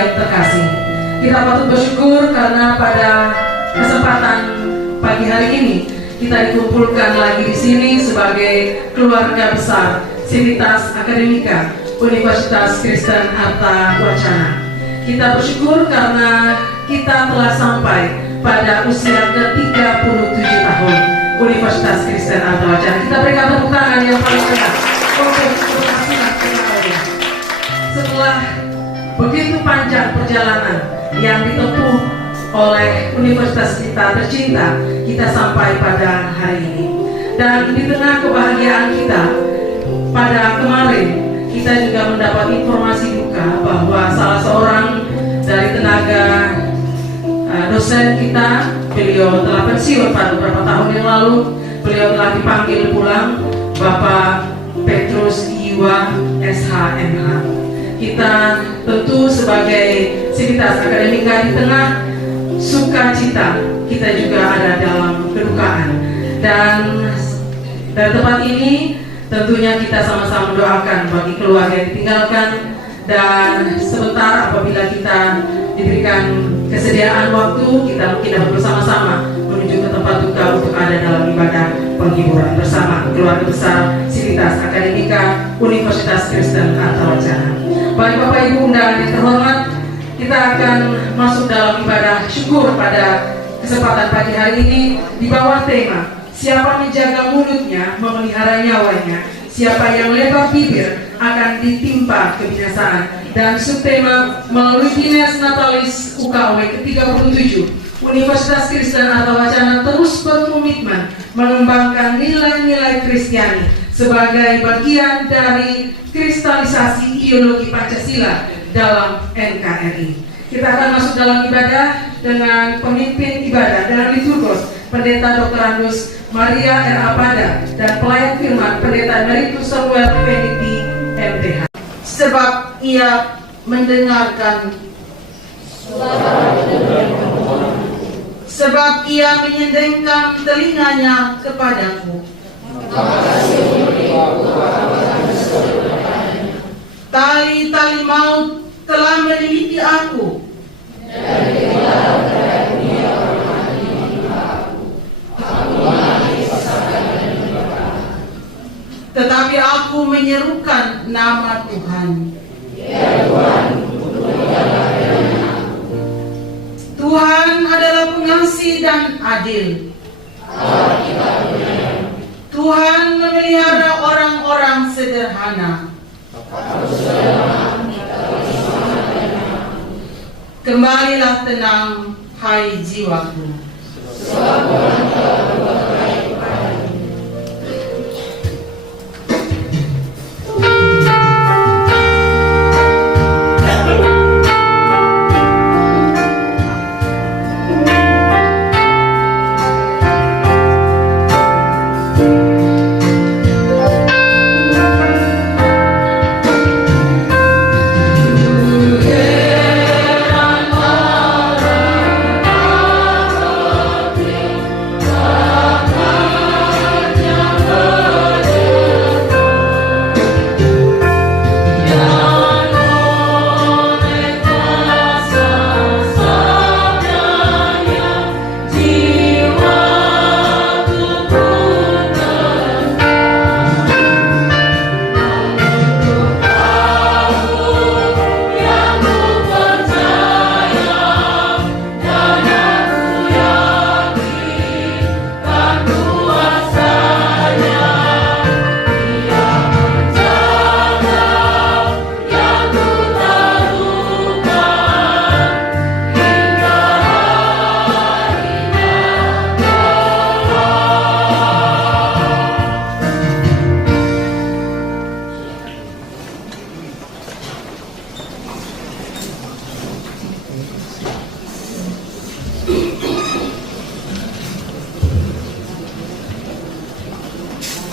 yang terkasih, kita patut bersyukur karena pada kesempatan pagi hari ini kita dikumpulkan lagi di sini sebagai keluarga besar Civitas Akademika Universitas Kristen Arta Wacana. Kita bersyukur karena kita telah sampai pada usia ke-37 tahun Universitas Kristen Arta Wacana. Kita berikan tepuk tangan yang paling keras untuk keberhasilan kita. Setelah begitu panjang perjalanan yang ditempuh oleh universitas kita tercinta, kita sampai pada hari ini. Dan di tengah kebahagiaan kita, pada kemarin kita juga mendapat informasi duka bahwa salah seorang dari tenaga dosen kita, beliau telah pensiun pada beberapa tahun yang lalu. Beliau telah dipanggil pulang, Bapak Petrus Iwa SHMH. Kita tentu sebagai Civitas Akademika di tengah sukacita, kita juga ada dalam kedukaan. Dan dari tempat ini tentunya kita sama-sama mendoakan bagi keluarga yang ditinggalkan, dan sebentar apabila kita diberikan kesediaan waktu, kita mungkin dapat bersama-sama menuju ke tempat duka untuk ada dalam ibadah penghiburan bersama keluarga besar Civitas Akademika Universitas Kristen Arta Wacana. Baik Bapak Ibu undangan yang terhormat, kita akan masuk dalam ibadah syukur pada kesempatan pagi hari ini di bawah tema siapa menjaga mulutnya memelihara nyawanya, siapa yang lebar bibir akan ditimpa kebinasaan. Dan subtema melalui Dinas Natalis UKW ke-37 Universitas Kristen Arta Wacana terus berkomitmen mengembangkan nilai-nilai Kristiani sebagai bagian dari kristalisasi ideologi Pancasila dalam NKRI. Kita akan masuk dalam ibadah dengan pemimpin ibadah dan liturgos Pendeta Dr. Andus Maria R. Apada dan pelayan firman Pendeta Emeritus Samuel Benedikti MPH. Sebab ia mendengarkan, sebab ia menyendengkan telinganya kepadaku. Tali-tali maut telah melilipi aku, tetapi aku menyerukan nama Tuhan. Tuhan adalah pengasih dan adil. Tuhan memelihara orang-orang sederhana. Kembalilah tenang, hai jiwaku.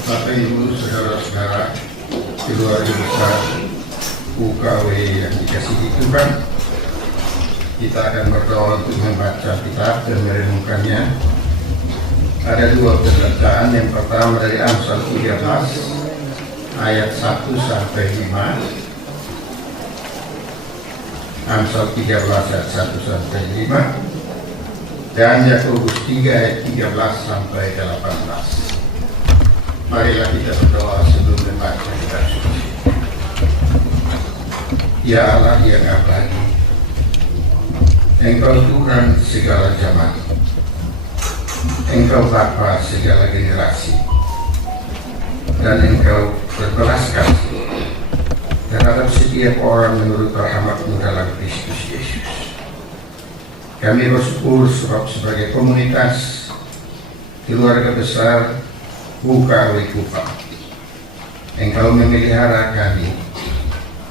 Bapak Ibu, saudara-saudara, keluarga besar UKW yang dikasihi Tuhan, kita akan berdoa untuk membaca kitab dan merenungkannya. Ada dua pembacaan, yang pertama dari Amsal 13 ayat 1 sampai 5. Amsal 13 ayat 1 sampai 5, dan Yakobus 3 ayat 13 sampai 18. Marilah kita berdoa sebelum membaca kitab suci. Ya Allah yang abadi, Engkau Tuhan segala zaman, Engkau Bapa segala generasi, dan Engkau berbelas kasih terhadap setiap orang menurut rahmat-Mu dalam Kristus Yesus. Kami bersyukur sebab sebagai komunitas keluarga besar UKW Kupang, Engkau memelihara kami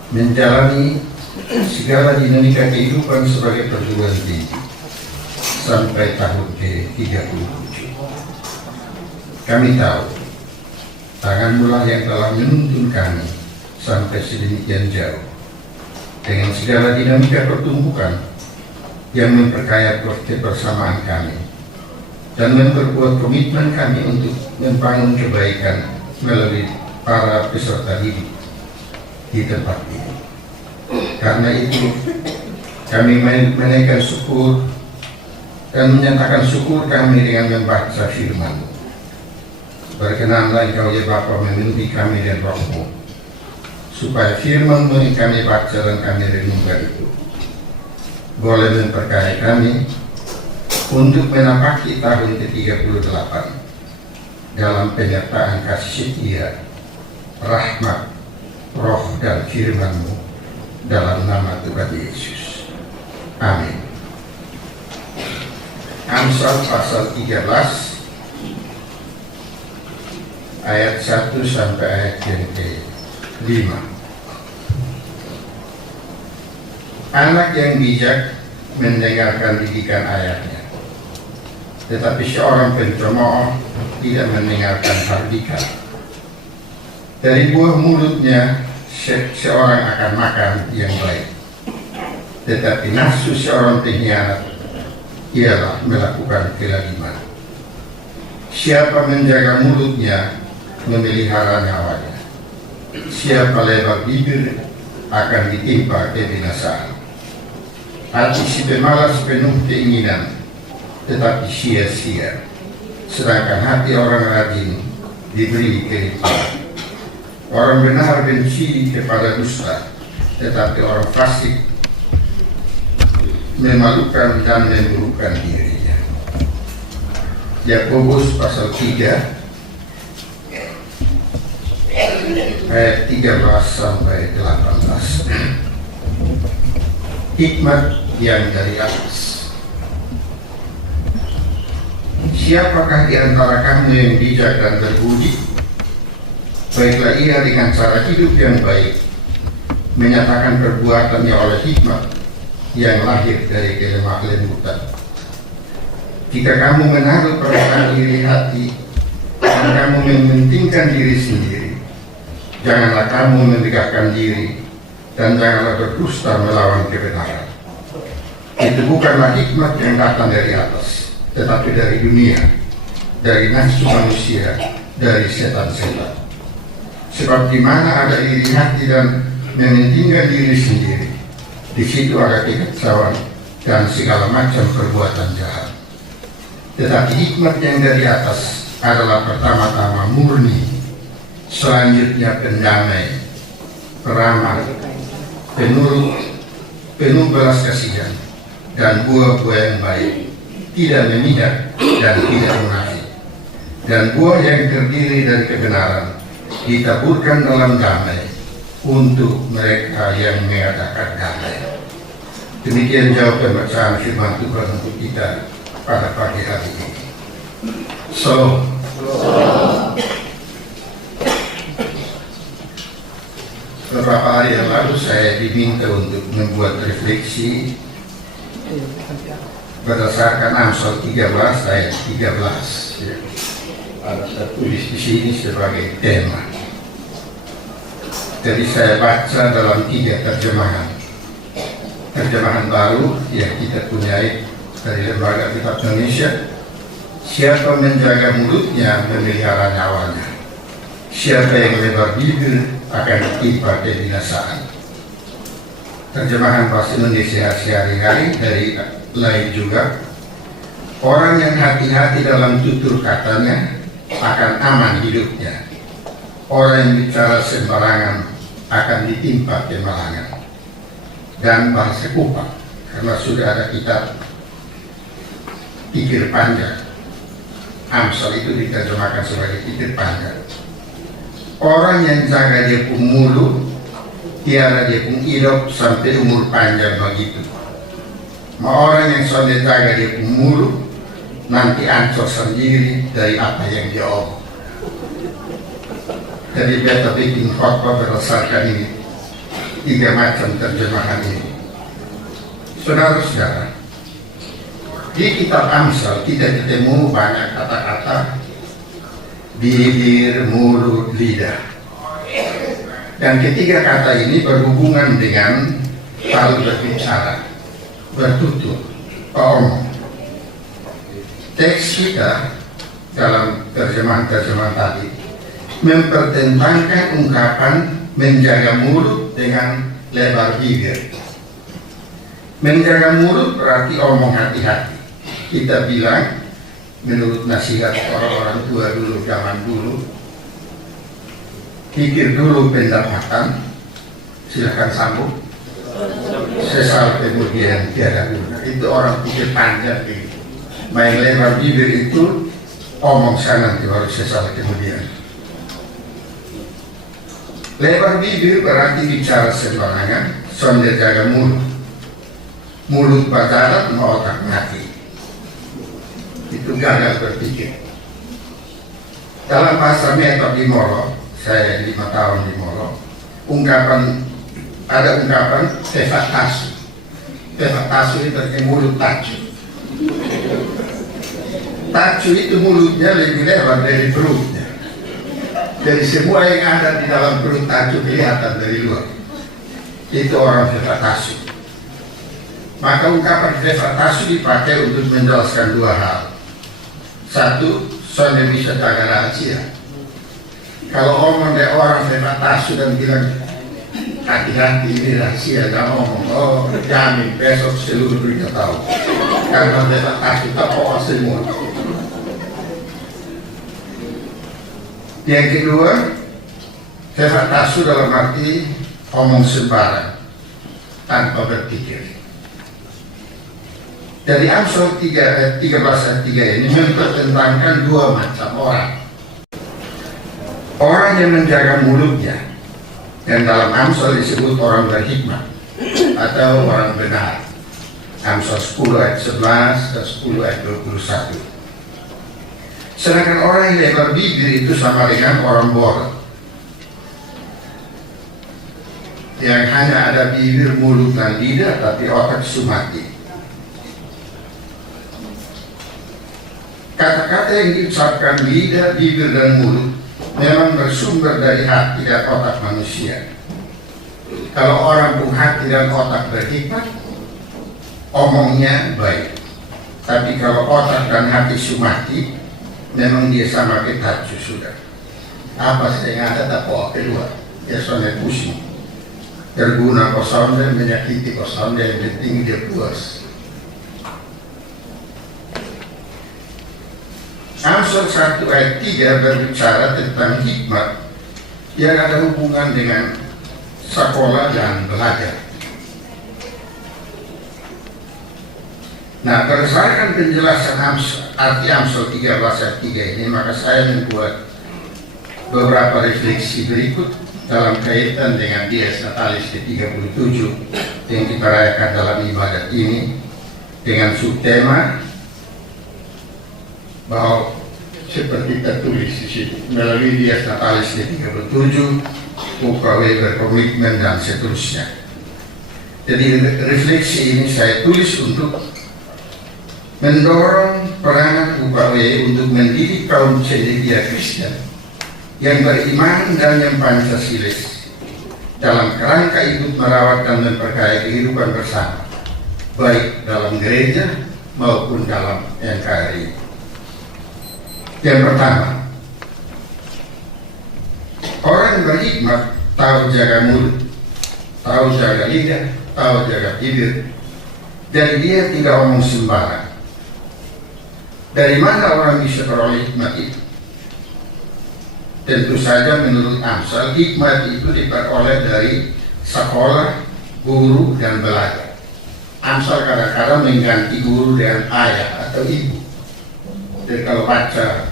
menjalani segala dinamika kehidupan sebagai perguruan tinggi sampai tahun ke-37. Kami tahu tangan-Mu lah yang telah menuntun kami sampai sedemikian jauh dengan segala dinamika pertumbuhan yang memperkaya kebersamaan kami dan memperkuat komitmen kami untuk membangun kebaikan melalui para peserta didik di tempat ini. Karena itu kami menaikkan syukur dan menyatakan syukur kami dengan membaca firman-Mu. Berkenanlah Engkau ya Bapa memenuhi kami dan Roh-Mu, supaya firman-Mu yang kami baca dan kami renungkan itu boleh memperkaya kami untuk menapaki tahun ke-38 dalam penyertaan kasih setia, rahmat, roh dan firman-Mu dalam nama Tuhan Yesus. Amin. Amsal pasal 13 ayat 1 sampai ayat yang ke-5. Anak yang bijak mendengarkan didikan ayahnya, tetapi seorang pencemooh tidak mendengarkan hardikan. Dari buah mulutnya seorang akan makan yang baik, tetapi nafsu seorang pengkhianat ialah melakukan kelaliman. Siapa menjaga mulutnya memelihara nyawanya, siapa lebar bibir akan ditimpa kebinasaan. Hati si pemalas penuh keinginan, tetapi sia-sia, sedangkan hati orang rajin diberi kelimpahan. Orang benar benci kepada dusta, tetapi orang fasik memalukan dan memburukan dirinya. Yakobus pasal 3 ayat 13 sampai 18. Hikmat yang dari atas. Siapakah di antara kamu yang bijak dan berbudi? Baiklah ia dengan cara hidup yang baik menyatakan perbuatannya oleh hikmat yang lahir dari kelemah lembutan. Jika kamu menaruh perasaan iri hati dan kamu mementingkan diri sendiri, janganlah kamu memegahkan diri dan janganlah berdusta melawan kebenaran. Itu bukanlah hikmat yang datang dari atas, tetapi dari dunia, dari nafsu manusia, dari setan-setan. Sebab di mana ada iri hati dan mementingkan diri sendiri, di situ ada kekacauan dan segala macam perbuatan jahat. Tetapi hikmat yang dari atas adalah pertama-tama murni, selanjutnya pendamai, peramah, penuh belas kasihan, dan buah-buah yang baik, tidak memihak dan tidak munafik. Dan buah yang terdiri dari kebenaran ditaburkan dalam damai untuk mereka yang mengadakan damai. Demikian jawab pembacaan firman Tuhan untuk kita pada pagi hari ini. Beberapa hari yang lalu saya diminta untuk membuat refleksi berdasarkan Amsal 13 ayat 13. Ada tertulis di sini sebagai tema. Jadi saya baca dalam 3 terjemahan. Terjemahan baru yang kita punyai dari Lembaga Kitab Indonesia. Siapa menjaga mulutnya memelihara nyawanya. Siapa yang lebar bibir akan ditimpa kebinasaan. terjemahan bahasa Indonesia sehari-hari dari lain juga. Orang yang hati-hati dalam tutur katanya akan aman hidupnya. Orang yang bicara sembarangan akan ditimpa kemalangan. Dan bahasa Kupang, karena sudah ada kitab pikir panjang. Amsal itu diterjemahkan sebagai pikir panjang. Orang yang jaga dia pun mulut, tiara dia pun hidup sampai umur panjang begitu. Orang yang sudah jaga dia pun mulut, nanti ancur sendiri dari apa yang dia omong. Jadi beta bikin khotbah berdasarkan ini 3 macam terjemahan ini. Saudara-saudara, di kitab Amsal kita ketemu banyak kata-kata bibir, mulut, lidah. Dan ketiga kata ini berhubungan dengan hal berbicara, bertutur, omong. Teks kita dalam terjemahan-terjemahan tadi mempertentangkan ungkapan menjaga mulut dengan lebar bibir. Menjaga mulut berarti omong hati-hati. Kita bilang menurut nasihat orang-orang tua dulu, zaman dulu, pikir dulu pendapatan, silakan sambung, sesal kemudian tiada guna. Itu orang pikir panjang gitu. Main lebar bibir itu omong sana nanti baru sesal kemudian. Lebar bibir berarti bicara sembarangan, sonde jaga mulut. Mulut bataran, otak mati. Itu gagal berpikir. Dalam bahasa metode di Molo, saya 5 tahun di Molo, ada ungkapan tefatasu. Tefatasu itu berarti mulut tacu. Tacu itu mulutnya lebih lebar dari perutnya. Jadi semua yang ada di dalam perut tacu kelihatan dari luar. Itu orang tefatasu. Maka ungkapan tefatasu dipakai untuk menjelaskan 2 hal. Satu, soalnya bisa jaga rahasia. Kalau ngomong dari orang tefatasu dan bilang hati-hati ini rahasia, jangan ngomong, oh jamin besok seluruh dunia tahu. Karena tefatasu tak bawa semua. Yang kedua, tefatasu dalam arti omong sembarang tanpa berpikir. Dari Amsal 13 ayat 3 ini mempertentangkan 2 macam orang. Orang yang menjaga mulutnya, dan dalam Amsal disebut orang berhikmat atau orang benar. Amsal 10 ayat 11 dan 10 ayat 21. Sedangkan orang yang lebar bibir itu sama dengan orang bodoh, yang hanya ada bibir, mulut, dan lidah, tapi otak sumati. Kata-kata yang diucapkan lidah, bibir, dan mulut memang bersumber dari hati dan otak manusia. Kalau orang pun hati dan otak berhikmat, omongnya baik. Tapi kalau otak dan hati sumati, memang dia sama kita sudah. Apa sih yang ada tak bawa keluar? Ya soalnya pusing. Terguna kosan dan menyakiti kosan, yang penting dia puas. Amsal 1 ayat 3 berbicara tentang hikmat yang ada hubungan dengan sekolah dan belajar. Nah, berdasarkan penjelasan arti Amsal 13 ayat 3 ini, maka saya membuat beberapa refleksi berikut dalam kaitan dengan Dies Natalis ke-37 yang kita rayakan dalam ibadat ini, dengan subtema bahwa seperti tertulis di situ, melalui Dies Natalis ke-37, UKW berkomitmen dan seterusnya. Jadi refleksi ini saya tulis untuk mendorong peranan UKW untuk mendidik kaum cendekia Kristen yang beriman dan yang Pancasilis dalam kerangka ikut merawat dan memperkaya kehidupan bersama, baik dalam gereja maupun dalam NKRI. Yang pertama, orang yang berhikmat tahu jaga mulut, tahu jaga lidah, tahu jaga diri. Jadi dia tidak ngomong sembarang. Dari mana orang bisa beroleh hikmat itu? Tentu saja menurut Amsal, hikmat itu diperoleh dari sekolah, guru, dan belajar. Amsal kadang-kadang mengganti guru dengan ayah atau ibu. Jadi kalau baca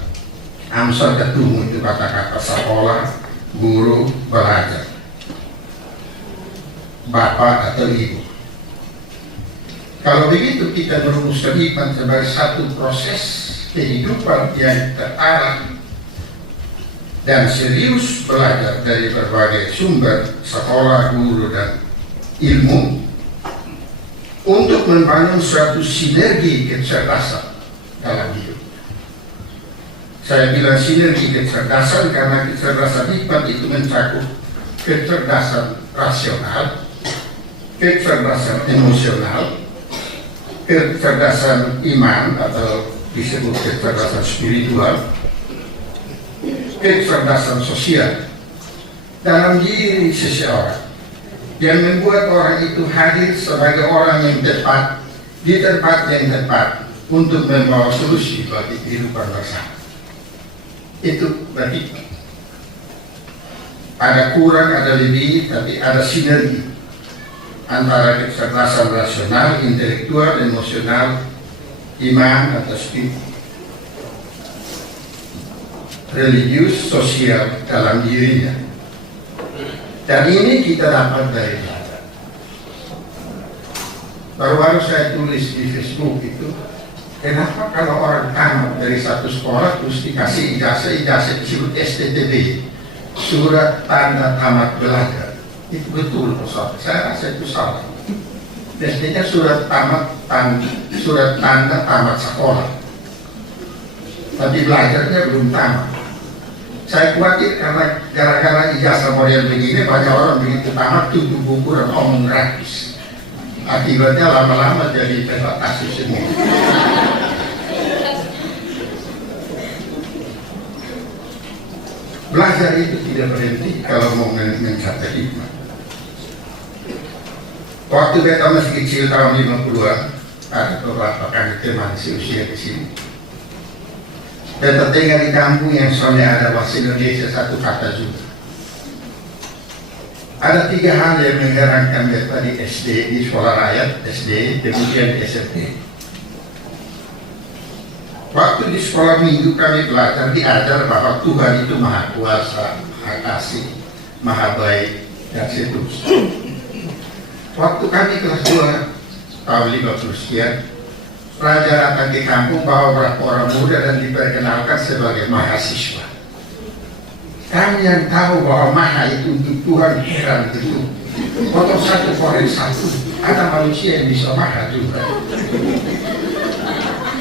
Amsal ketemu itu kata-kata sekolah, guru, belajar, bapak atau ibu. Kalau begitu kita merumuskan hikmat sebagai satu proses kehidupan yang terarah dan serius belajar dari berbagai sumber sekolah, guru, dan ilmu untuk membangun suatu sinergi kecerdasan dalam hidup. Saya bilang sinergi kecerdasan karena kecerdasan hikmat itu mencakup kecerdasan rasional, kecerdasan emosional, kecerdasan iman atau disebut kecerdasan spiritual, kecerdasan sosial dalam diri seseorang yang membuat orang itu hadir sebagai orang yang tepat di tempat yang tepat untuk membawa solusi bagi kehidupan bersama. Itu berarti ada kurang, ada lebih, tapi ada sinergi antara kecerdasan rasional, intelektual, emosional, iman atau spiritual, religius, sosial dalam dirinya. Dan ini kita dapat dari belajar. Baru-baru saya tulis di Facebook itu, kenapa kalau orang tamat dari satu sekolah terus dikasih ijazah disebut STTB, surat tanda tamat belajar. Itu betul, Ustaz. Saya rasa itu salah. Mestinya surat tanda tamat sekolah, tapi belajarnya belum tamat. Saya khawatir karena gara-gara ijazah model begini banyak orang begitu tamat tutup buku dan omong gratis. Akibatnya lama-lama jadi kasus semua. Belajar itu tidak berhenti kalau mau mencapai hikmat. Waktu beta masih kecil tahun 50-an, ada beberapa kali teman seusia di sini. Beta tinggal di kampung yang soalnya ada bahasa Indonesia satu kata juga. Ada 3 hal yang mengherankan beta di SD, di sekolah rakyat SD, kemudian di SMP. Waktu di sekolah minggu kami belajar diajar bahwa Tuhan itu maha kuasa, maha kasih, maha baik, dan seterusnya. Waktu kami kelas 2 tahun 50 sekian, raja datang di kampung bawa beberapa orang muda dan diperkenalkan sebagai mahasiswa. Kami yang tahu bahwa maha itu untuk Tuhan heran gitu. Potong 1 Korintus 1, ada manusia yang bisa maha juga.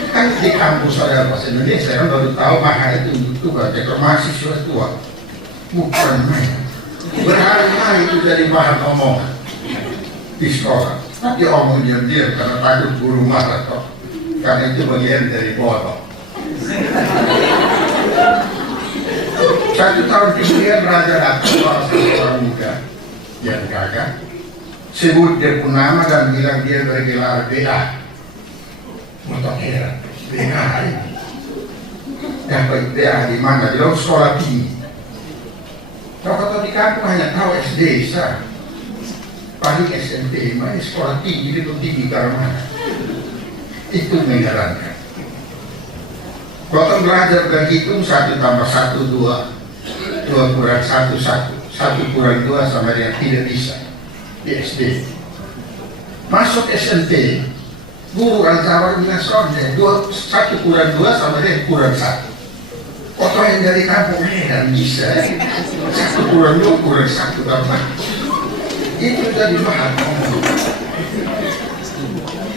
Kan di kampus saya bahasa Indonesia kan baru tahu maha itu untuk Tuhan. Jadi mahasiswa tua bukan main. Berhari-hari itu jadi bahan omongan di sekolah. Tapi omong diam-diam karena takut guru marah toh. Karena itu bagian dari bodoh. 1 tahun kemudian raja datang bawa seorang muda yang gagah, sebut dia pun nama dan bilang dia bergelar BA. Untuk heran, BA ini dapat BA di mana? Di dalam sekolah tinggi. Kalau di kampung hanya tahu SD sah, paling SMP, mana sekolah tinggi itu tinggi karena mana? Itu mengherankan. Kalau belajar berhitung 1 tambah 1 2, 2 kurang 1 1, 1 kurang 2 sama dengan tidak bisa di SD. Masuk SMP, guru Jawa bilang soalnya 1 kurang 2 sama dengan kurang 1. Kota yang dari kampung kan bisa 1 kurang 2 kurang 1 tambah. Itu jadi mahal.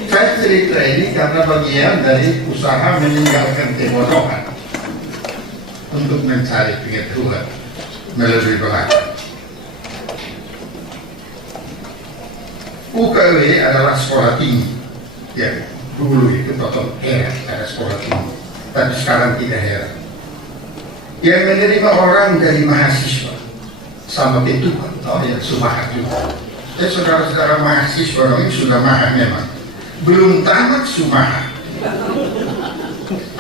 Saya cerita ini karena bagian dari usaha meninggalkan kebodohan untuk mencari pengetahuan melalui belajar. UKW adalah sekolah tinggi yang dulu itu total heran ada sekolah tinggi, tapi sekarang tidak heran. Yang menerima orang dari mahasiswa sama Tuhan, yang sumahat juga. saudara-saudara mahasiswa ini sudah mahal memang. Belum tamat sumaha.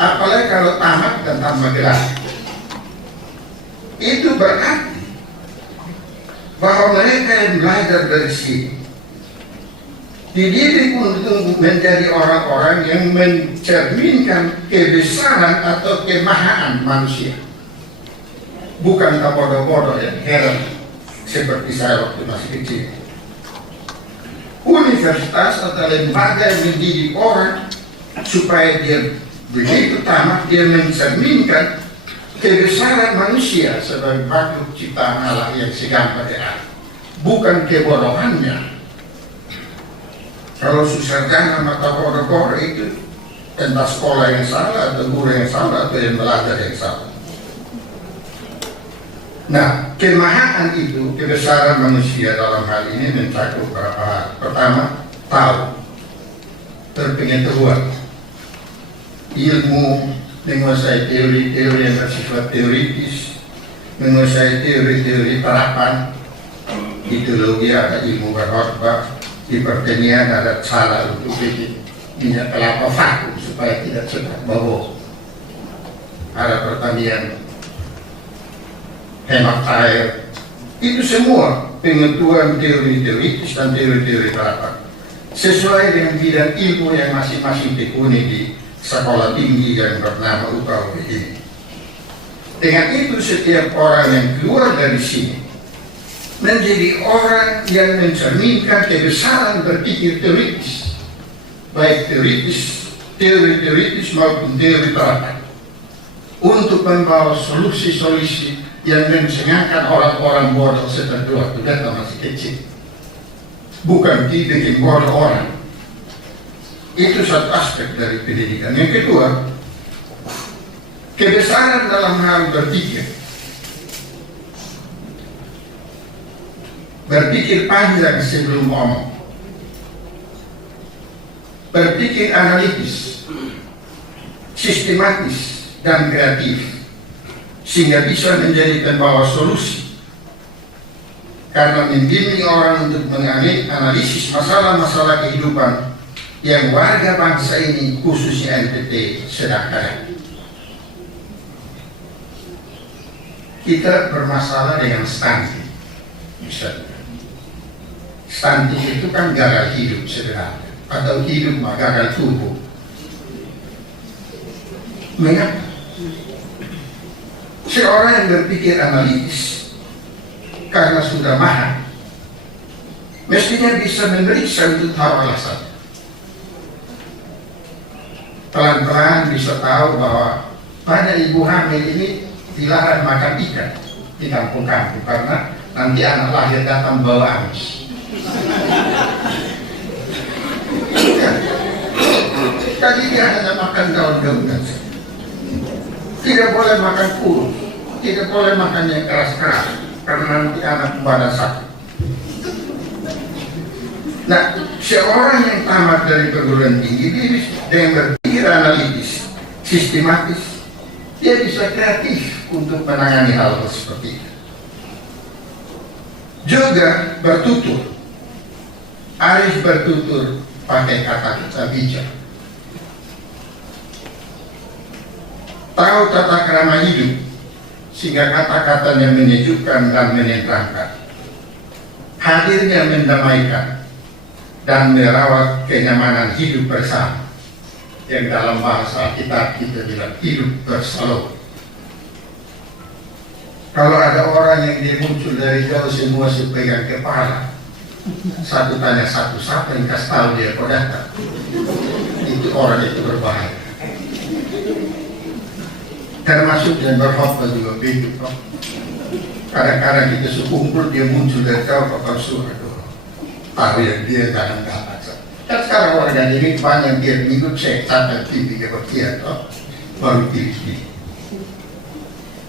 Apalagi kalau tamat dan tambah gelar. Itu berarti bahwa mereka yang belajar dari sini dididik untuk menjadi orang-orang yang mencerminkan kebesaran atau kemahaan manusia, bukan bodoh-bodoh yang heran seperti saya waktu masih kecil. Universitas atau lembaga yang mendidik orang supaya dia begitu tamat, dia mencerminkan kebesaran manusia sebagai makhluk ciptaan Allah yang segala pada bukan kebodohannya. Kalau susarjana mata bodoh-bodoh itu entah sekolah yang salah atau guru yang salah atau yang belajar yang salah. Nah, kemahaan itu, kebesaran manusia dalam hal ini mencakup beberapa hal. Pertama, tahu, berpengetahuan, ilmu, menguasai teori-teori yang bersifat teoritis, menguasai teori-teori terapan, ideologi, ada ilmu berkhotbah, di pertanian ada cara untuk bikin minyak kelapa vakum supaya tidak cepat bau. Ada pertanian hemat air. Itu semua pengetahuan teori-teoritis dan teori-teori terapan sesuai dengan bidang ilmu yang masing-masing tekuni di sekolah tinggi yang bernama UKUI ini. Dengan itu setiap orang yang keluar dari sini menjadi orang yang mencerminkan kebesaran berpikir teoritis, baik teoritis, teori teoritis maupun teori terapan, untuk membawa solusi-solusi yang mensenangkan orang-orang bodoh seperti waktu kita masih kecil, bukan bikin bodoh orang. Itu satu aspek dari pendidikan. Yang kedua, kebesaran dalam hal berpikir. Berpikir panjang sebelum ngomong, berpikir analitis, sistematis, dan kreatif, sehingga bisa menjadi pembawa solusi. Karena membimbing orang untuk menganalisis masalah-masalah kehidupan yang warga bangsa ini, khususnya NTT, sedang hadapi. Kita bermasalah dengan stunting, misalnya. Stunting itu kan gagal hidup sederhana, atau hidup gagal tubuh. Mengapa? Seorang yang berpikir analitis karena sudah mahal, mestinya bisa memeriksa untuk tahu alasan. Pelan-pelan bisa tahu bahwa pada ibu hamil ini dilarang makan ikan di kampung-kampung karena nanti anak lahir datang bawa amis. Tadi dia hanya makan daun-daunan, tidak boleh makan kurus, tidak boleh makan yang keras-keras karena nanti anak badan sakit. Nah, seorang yang tamat dari perguruan tinggi dia dengan berpikir analitis, sistematis, dia bisa kreatif untuk menangani hal seperti itu. Juga bertutur. Arif bertutur pakai kata-kata bijak. Tahu tata krama hidup sehingga kata-katanya menyejukkan dan menenangkan. Hadirnya mendamaikan dan merawat kenyamanan hidup bersama. Yang dalam bahasa kita bilang hidup bersama. Kalau ada orang yang dia muncul dari jauh semua pegang kepala, satu tanya satu, siapa yang kasih tahu dia kau datang? Itu orang itu berbahaya. Termasuk yang berkhotbah juga begitu. Kadang-kadang kita sekumpul dia muncul dari jauh ke suara itu. Tahu yang dia jangan dapat. Dan sekarang warga ini banyak dia minggu cek sampai TV ke bagian baru pilih.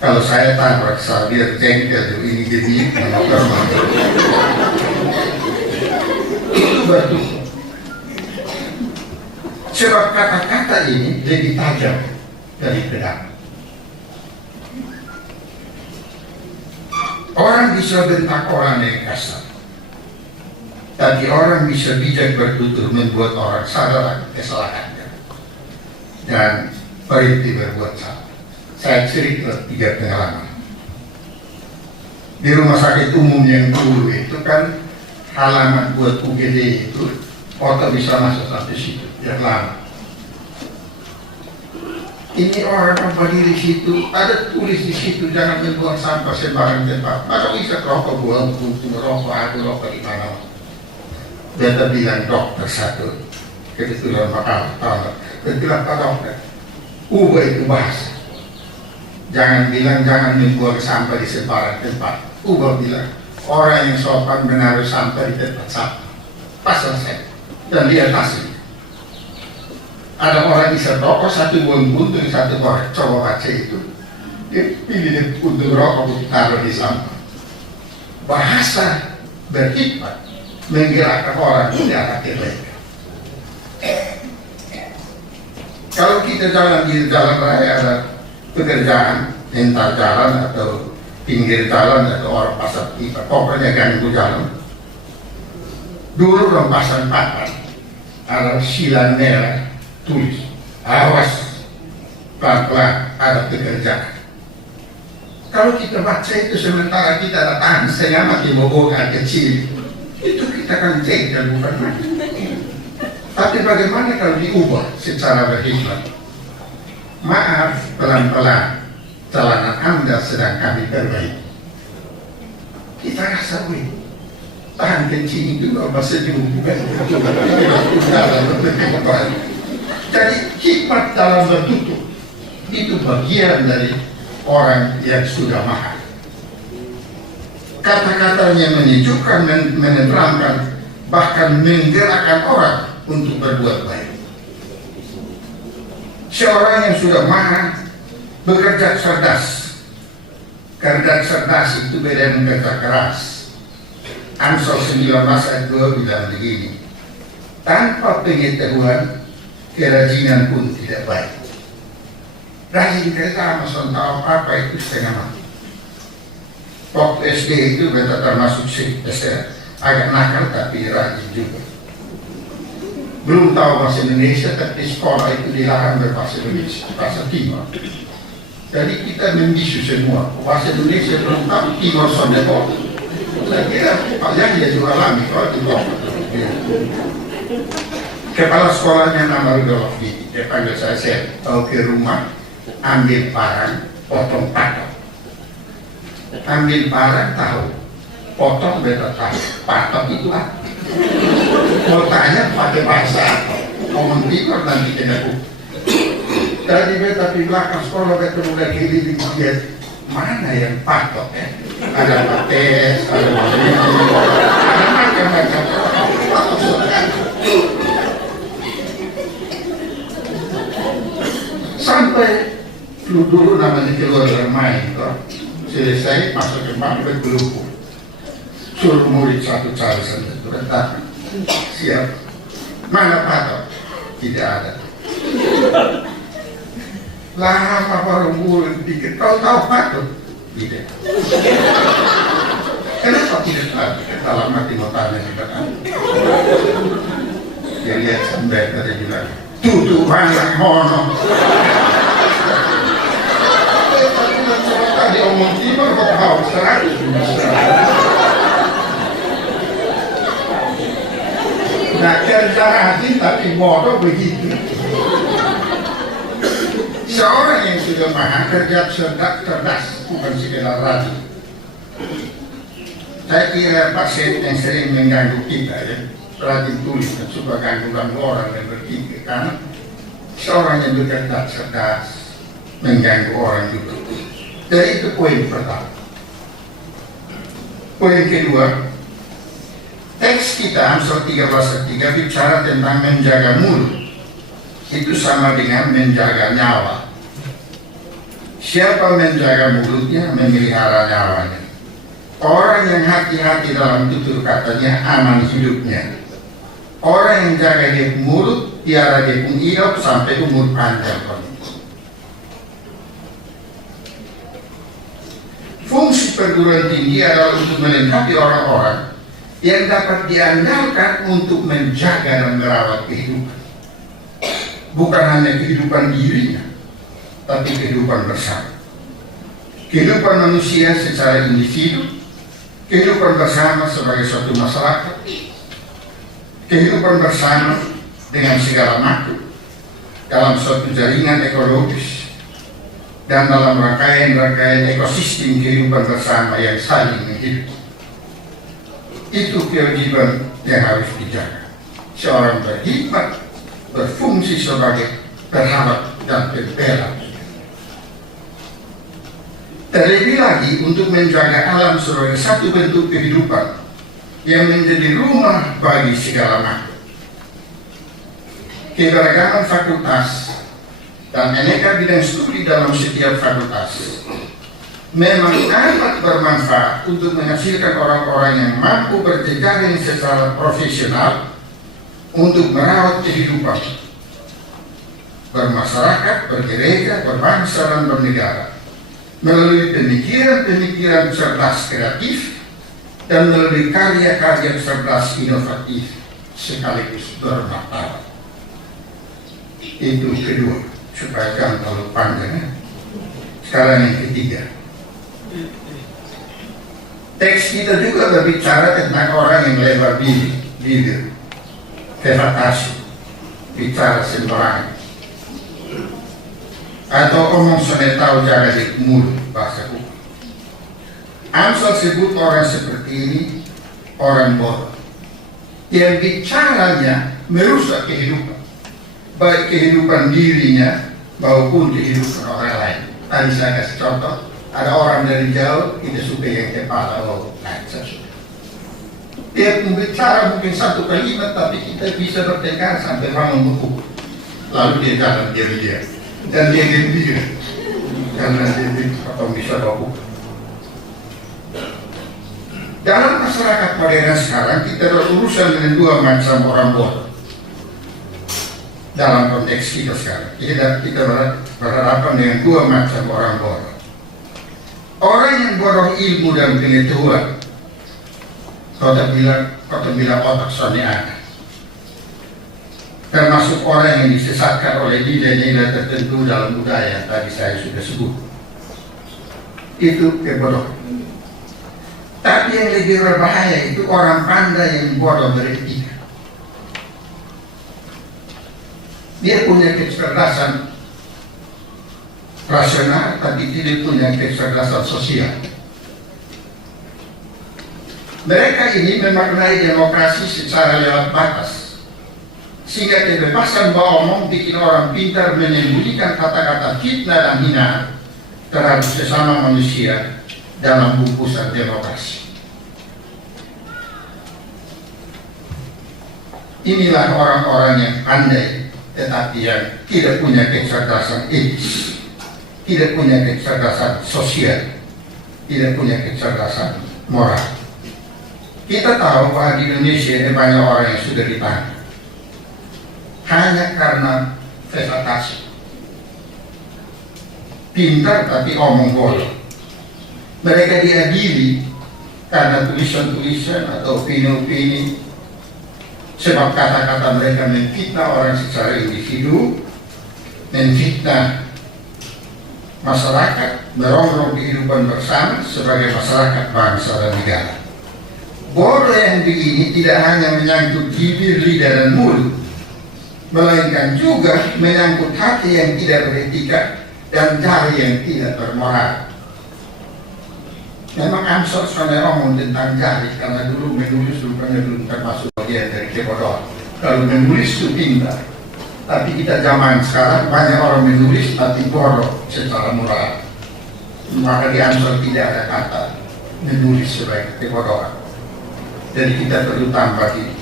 Kalau saya tabrak dia jengkel ini jadi itu bertutur. Sebab kata-kata ini lebih tajam dari pedang. Orang bisa bentak orang yang kasar, Tapi orang bisa bijak bertutur membuat orang sadar akan kesalahannya dan berhenti berbuat salah. Saya cerita 3 pengalaman. Di rumah sakit umum yang dulu itu kan halaman buat UGD itu otak bisa masuk sampai situ, yang lama. Ini orang yang berdiri di situ, ada tulis di situ jangan membuang sampah sembarang tempat. Maka bisa rokok buang, puntung rokok, aku rokok di mana. Dia bilang dokter satu, kebetulan bakal tahu. Dia bilang Pak Dokter, ubah itu bahasa. Jangan bilang jangan membuang sampah di sembarang tempat. Ubah bilang orang yang sopan menaruh sampah di tempat sampah. Pas selesai. Dan dia tasik. Ada orang bisa toko satu buang buntung, satu orang coba baca itu. Dia pilih untuk rokok taruh di sampah. Bahasa berhikmat menggerakkan orang di arah kebaikan. Kalau kita jalan di jalan raya ada pekerjaan, entah jalan atau pinggir jalan atau orang pasar kita, pokoknya ganggu jalan. Dulu orang pasang papan, ada silang merah tulis, awas pelan-pelan ada pekerjaan. Kalau kita baca itu sementara kita datang setengah mati bobogan kecil, itu kita akan jengkel bukan main. Tapi bagaimana kalau diubah secara berhikmat? Maaf, pelan-pelan jalanan Anda sedang kami perbaiki. Kita rasa tahan kencing itu nggak bisa dihubungkan. Jadi hikmat dalam bertutur itu bagian dari orang yang sudah mahal. Kata-katanya menyejukkan, menenteramkan, bahkan menggerakkan orang untuk berbuat baik. Seorang yang sudah mahal bekerja cerdas. Kerja cerdas itu beda dengan kerja keras. Amsal 19 ayat 2 bilang begini, tanpa pengetahuan kerajinan pun tidak baik. Rajin kerja masuk tahu apa itu setengah mati. Waktu SD itu beta termasuk agak nakal tapi rajin juga. Belum tahu bahasa Indonesia tapi sekolah itu dilarang berbahasa Indonesia, bahasa Timur. Jadi kita membisu semua bahasa Indonesia belum tahu Timur Sondeko. Saya kira yang dia juga alami kalau itu kepala sekolahnya nama Rudolf Gigi, dia panggil saya tahu ke rumah ambil parang potong patok. Ambil barang tahu, potong beta tahu, patok itu apa? Mau tanya pakai bahasa apa? Ngomong Timur nanti kena buku. Tadi beta di belakang sekolah beta mulai keliling lihat mana yang patok ya? Ada pates, ada macam-macam. Sampai dulu namanya keluar bermain, selesai masuk ke bank bergelupuk. Suruh murid satu cari sendiri, datang. Siap. Mana patok? Tidak ada. Lama baru murid pikir, tahu patok? Tidak. Kenapa tidak ada? Dalam hati mau tanya kepada dia lihat sampai tadi bilang, tutup banyak hono. Tadi omong Timur kok tahu 100. Nah, kerja rajin tapi bodoh begitu. Seorang yang sudah mahal kerja cerdas, bukan sekedar rajin. Saya kira pasien yang sering mengganggu kita ya, rajin tulis dan suka ganggu orang yang berpikir, karena seorang yang bekerja cerdas mengganggu orang juga. Jadi itu poin pertama. Poin kedua, teks kita Amsal 13:3 bicara tentang menjaga mulut. Itu sama dengan menjaga nyawa. Siapa menjaga mulutnya, memelihara nyawanya. Orang yang hati-hati dalam tutur katanya, aman hidupnya. Orang yang jaga dia mulut, tiara dia pun hidup sampai umur panjang. Fungsi perguruan tinggi adalah untuk melengkapi orang-orang yang dapat diandalkan untuk menjaga dan merawat kehidupan. Bukan hanya kehidupan dirinya, tapi kehidupan bersama. Kehidupan manusia secara individu, kehidupan bersama sebagai suatu masyarakat, kehidupan bersama dengan segala makhluk dalam suatu jaringan ekologis dan dalam rangkaian-rangkaian ekosistem kehidupan bersama yang saling menghidupi. Itu kewajiban yang harus dijaga. Seorang berhikmat berfungsi sebagai perhambat dan pembela. Terlebih lagi untuk menjaga alam sebagai satu bentuk kehidupan yang menjadi rumah bagi segala makhluk. Keberagaman fakultas dan aneka bidang studi dalam setiap fakultas memang amat bermanfaat untuk menghasilkan orang-orang yang mampu berjejaring secara profesional untuk merawat kehidupan bermasyarakat, bergereja, berbangsa, dan bernegara melalui pemikiran-pemikiran cerdas kreatif dan melalui karya-karya cerdas inovatif sekaligus bermartabat. Itu kedua, supaya jangan terlalu panjang. Sekarang yang ketiga, teks kita juga berbicara tentang orang yang lebar bibir, kefatasi, bicara sembarangan, atau omong sonai tahu jaga di mulut, bahasa hukum. Amsal sebut orang seperti ini orang bodoh yang bicaranya merusak kehidupan, baik kehidupan dirinya maupun kehidupan orang lain. Tadi saya kasih contoh, ada orang dari jauh kita suka yang kepala naik sesuatu. Dia membicara mungkin satu kalimat, tapi kita bisa bertengkar sampai bangun buku. Lalu dia jalan dia dan dia gembira karena dia atau bisa bawa. Dalam masyarakat modern sekarang kita berurusan dengan dua macam orang bodoh. Dalam konteks kita sekarang kita berhadapan dengan dua macam orang bodoh. Orang yang bodoh ilmu dan pengetahuan, kata bilang otak soneana, termasuk orang yang disesatkan oleh nilai-nilai tertentu dalam budaya yang tadi saya sudah sebut. Itu kebodohan. Tapi yang lebih berbahaya itu orang pandai yang bodoh beretika. Dia punya kecerdasan rasional, tapi tidak punya kecerdasan sosial. Mereka ini memaknai demokrasi secara lewat batas, sehingga kebebasan beromong bikin orang pintar menyembunyikan kata-kata fitnah dan hinaan terhadap sesama manusia dalam bungkusan demokrasi. Inilah orang-orang yang pandai, tetapi yang tidak punya kecerdasan etis, tidak punya kecerdasan sosial, tidak punya kecerdasan moral. Kita tahu bahwa di Indonesia ini banyak orang yang sudah ditangkap hanya karena prestasi, pintar tapi omong bodoh. Mereka diadili karena tulisan-tulisan atau opini-opini, sebab kata-kata mereka menfitnah orang secara individu, menfitnah masyarakat, merongrong kehidupan bersama sebagai masyarakat, bangsa, dan negara. Bodoh yang begini tidak hanya menyangkut bibir, lidah, dan mulut, melainkan juga menyangkut hati yang tidak beretika dan jari yang tidak bermoral. Memang Amsal sebenarnya ngomong tentang jari, karena dulu menulis rupanya belum termasuk bagian dari kebodohan. Kalau menulis itu pintar, tapi kita zaman sekarang banyak orang menulis tapi bodoh secara moral. Maka di Amsal tidak ada kata menulis sebagai kebodohan. Jadi kita perlu tambah ini,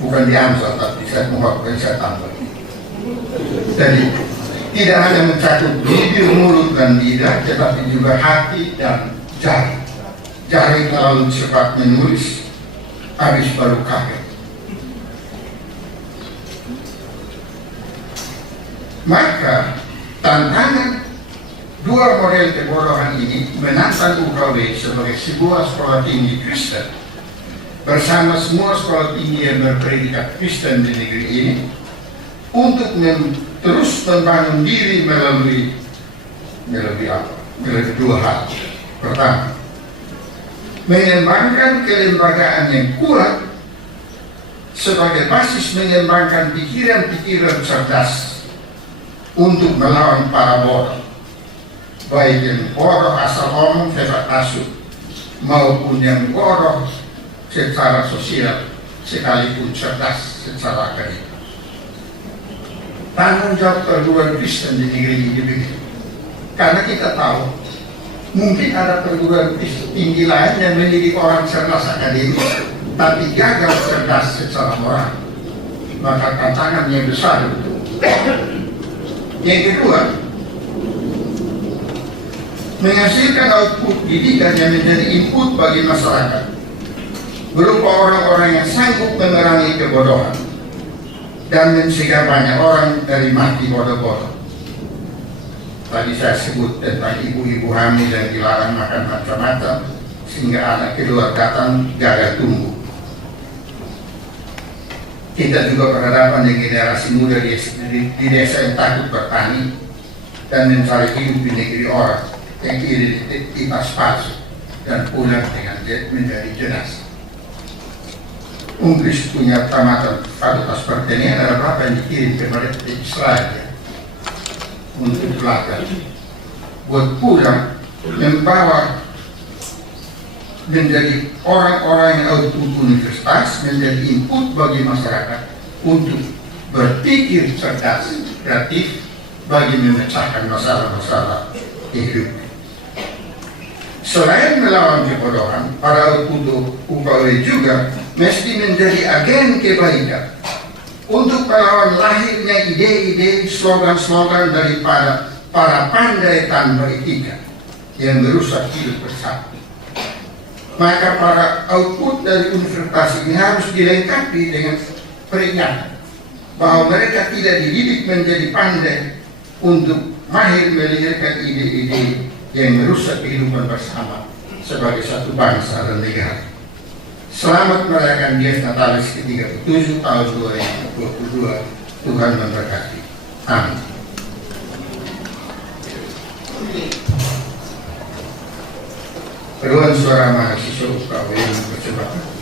bukan di Amsal, tapi saya mengatakan saya tambah. Jadi tidak hanya mencakup bibir, mulut, dan lidah, tetapi juga hati dan jari. Jari terlalu cepat menulis, habis baru kaget. Maka tantangan dua model kebodohan ini menantang UKW sebagai sebuah sekolah tinggi Kristen bersama semua sekolah tinggi yang berpredikat Kristen di negeri ini untuk terus membangun diri melalui dua hal. Pertama, mengembangkan kelembagaan yang kuat sebagai basis mengembangkan pikiran-pikiran cerdas untuk melawan para bodoh, baik yang bodoh asal omong hebat asuk maupun yang bodoh secara sosial sekalipun cerdas secara akademik. Tanggung jawab perguruan Kristen di negeri ini begitu, karena kita tahu mungkin ada perguruan Kristen tinggi lain yang mendidik orang cerdas akademis tapi gagal cerdas secara moral, maka tantangan yang besar itu. Yang kedua, menghasilkan output didikan yang menjadi input bagi masyarakat berupa orang-orang yang sanggup memerangi kebodohan dan mencegah banyak orang dari mati bodoh-bodoh. Tadi saya sebut tentang ibu-ibu hamil yang dilarang makan macam-macam sehingga anak kedua datang gagal tumbuh. Kita juga berhadapan dengan generasi muda di desa yang takut bertani dan mencari hidup di negeri orang yang identitas palsu dan pulang dengan menjadi jenazah. Inggris punya tamatan fakultas pertanian, ada berapa yang dikirim kepada Israel ya, untuk belajar, buat pulang membawa menjadi orang-orang yang output universitas, menjadi input bagi masyarakat untuk berpikir cerdas, kreatif bagi memecahkan masalah-masalah hidup. Selain melawan kebodohan, para output UKW juga mesti menjadi agen kebaikan untuk melawan lahirnya ide-ide, slogan-slogan daripada para pandai tanpa etika yang merusak hidup bersama. Maka para output dari universitas ini harus dilengkapi dengan peringatan bahwa mereka tidak dididik menjadi pandai untuk mahir melahirkan ide-ide yang merusak kehidupan bersama sebagai satu bangsa dan negara. Selamat merayakan Dies Natalis ke-37 tahun 2022. Tuhan memberkati. Amin. Paduan suara mahasiswa UKW yang bersebaran.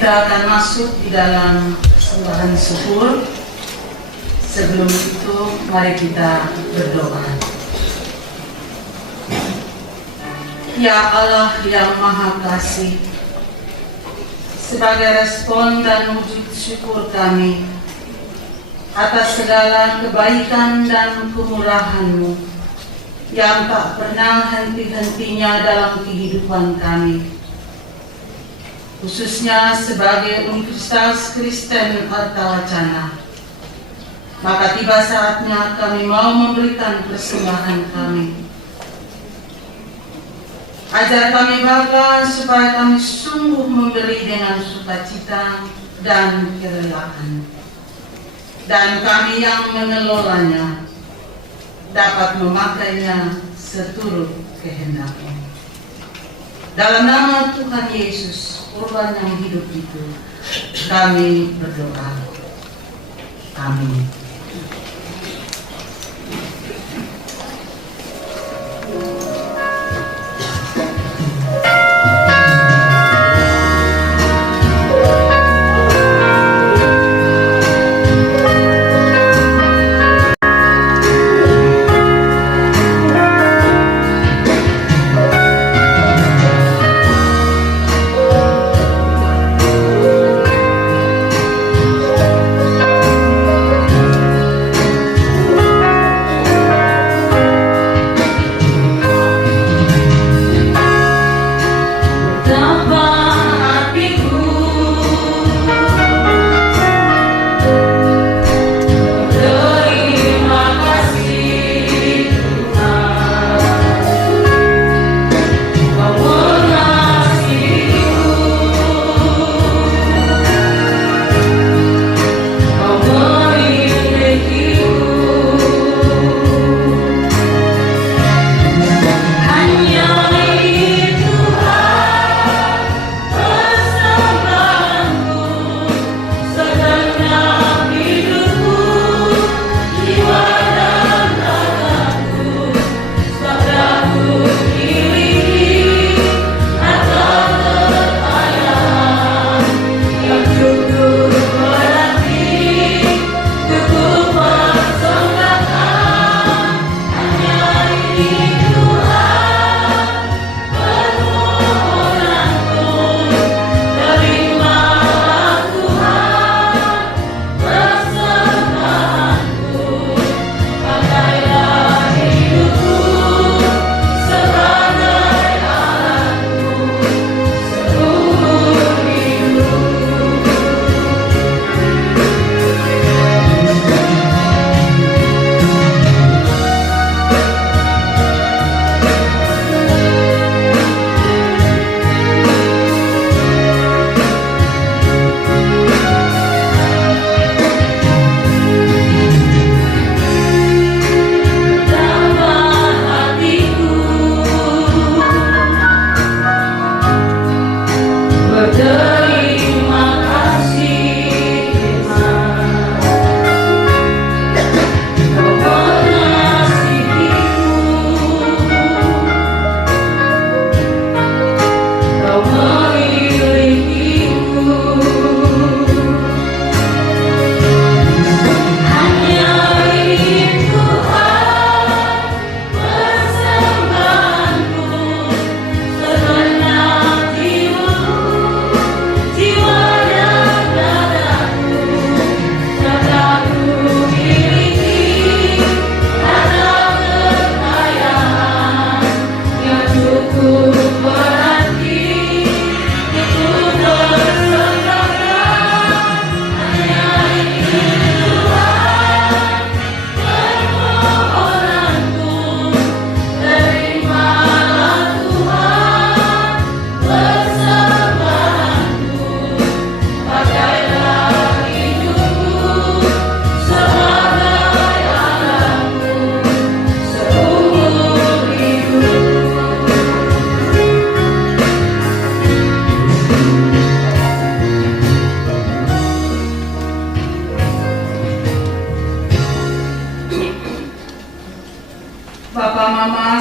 Kita akan masuk di dalam persembahan syukur. Sebelum itu, mari kita berdoa. Ya Allah yang Maha Kasih, sebagai respon dan wujud syukur kami atas segala kebaikan dan kemurahan-Mu yang tak pernah henti-hentinya dalam kehidupan kami, khususnya sebagai Universitas Kristen Artawacana, maka tiba saatnya kami mau memberikan persembahan kami. Ajar kami Bapa supaya kami sungguh memberi dengan sukacita dan kerelaan, dan kami yang mengelolanya dapat memakainya seturut kehendak-Mu. Dalam nama Tuhan Yesus, Kurban yang hidup itu, kami berdoa. Amin.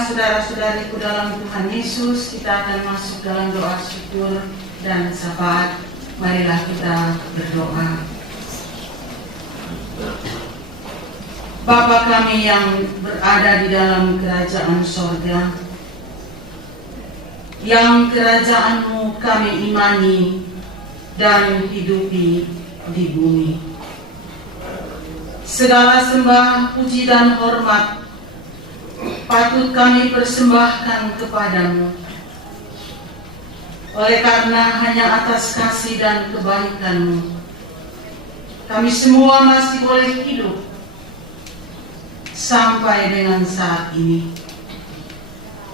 saudara-saudariku dalam Tuhan Yesus, kita akan masuk dalam doa syukur dan syafaat. Marilah kita berdoa. Bapa kami yang berada di dalam kerajaan sorga, yang kerajaan-Mu kami imani dan hidupi di bumi. Segala sembah, puji dan hormat patut kami persembahkan kepadamu. Oleh karena hanya atas kasih dan kebaikan-Mu, kami semua masih boleh hidup sampai dengan saat ini.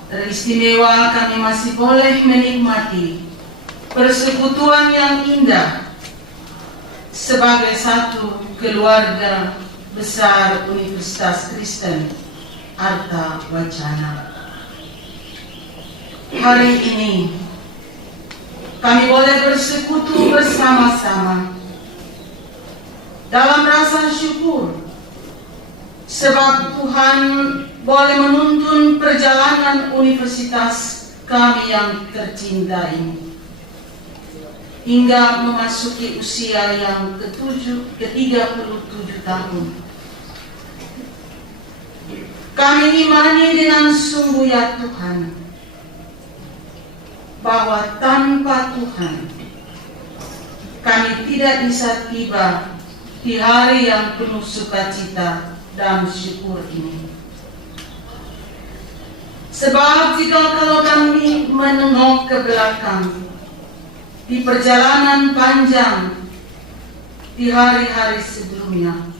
Teristimewa kami masih boleh menikmati persekutuan yang indah sebagai satu keluarga besar Universitas Kristen Arta Wacana. Hari ini kami boleh bersekutu bersama-sama dalam rasa syukur sebab Tuhan boleh menuntun perjalanan universitas kami yang tercinta ini hingga memasuki usia yang ke-37 tahun. Kami imani dengan sungguh ya Tuhan, bahwa tanpa Tuhan kami tidak bisa tiba di hari yang penuh sukacita dan syukur ini. Sebab kalau kami menengok ke belakang di perjalanan panjang di hari-hari sebelumnya,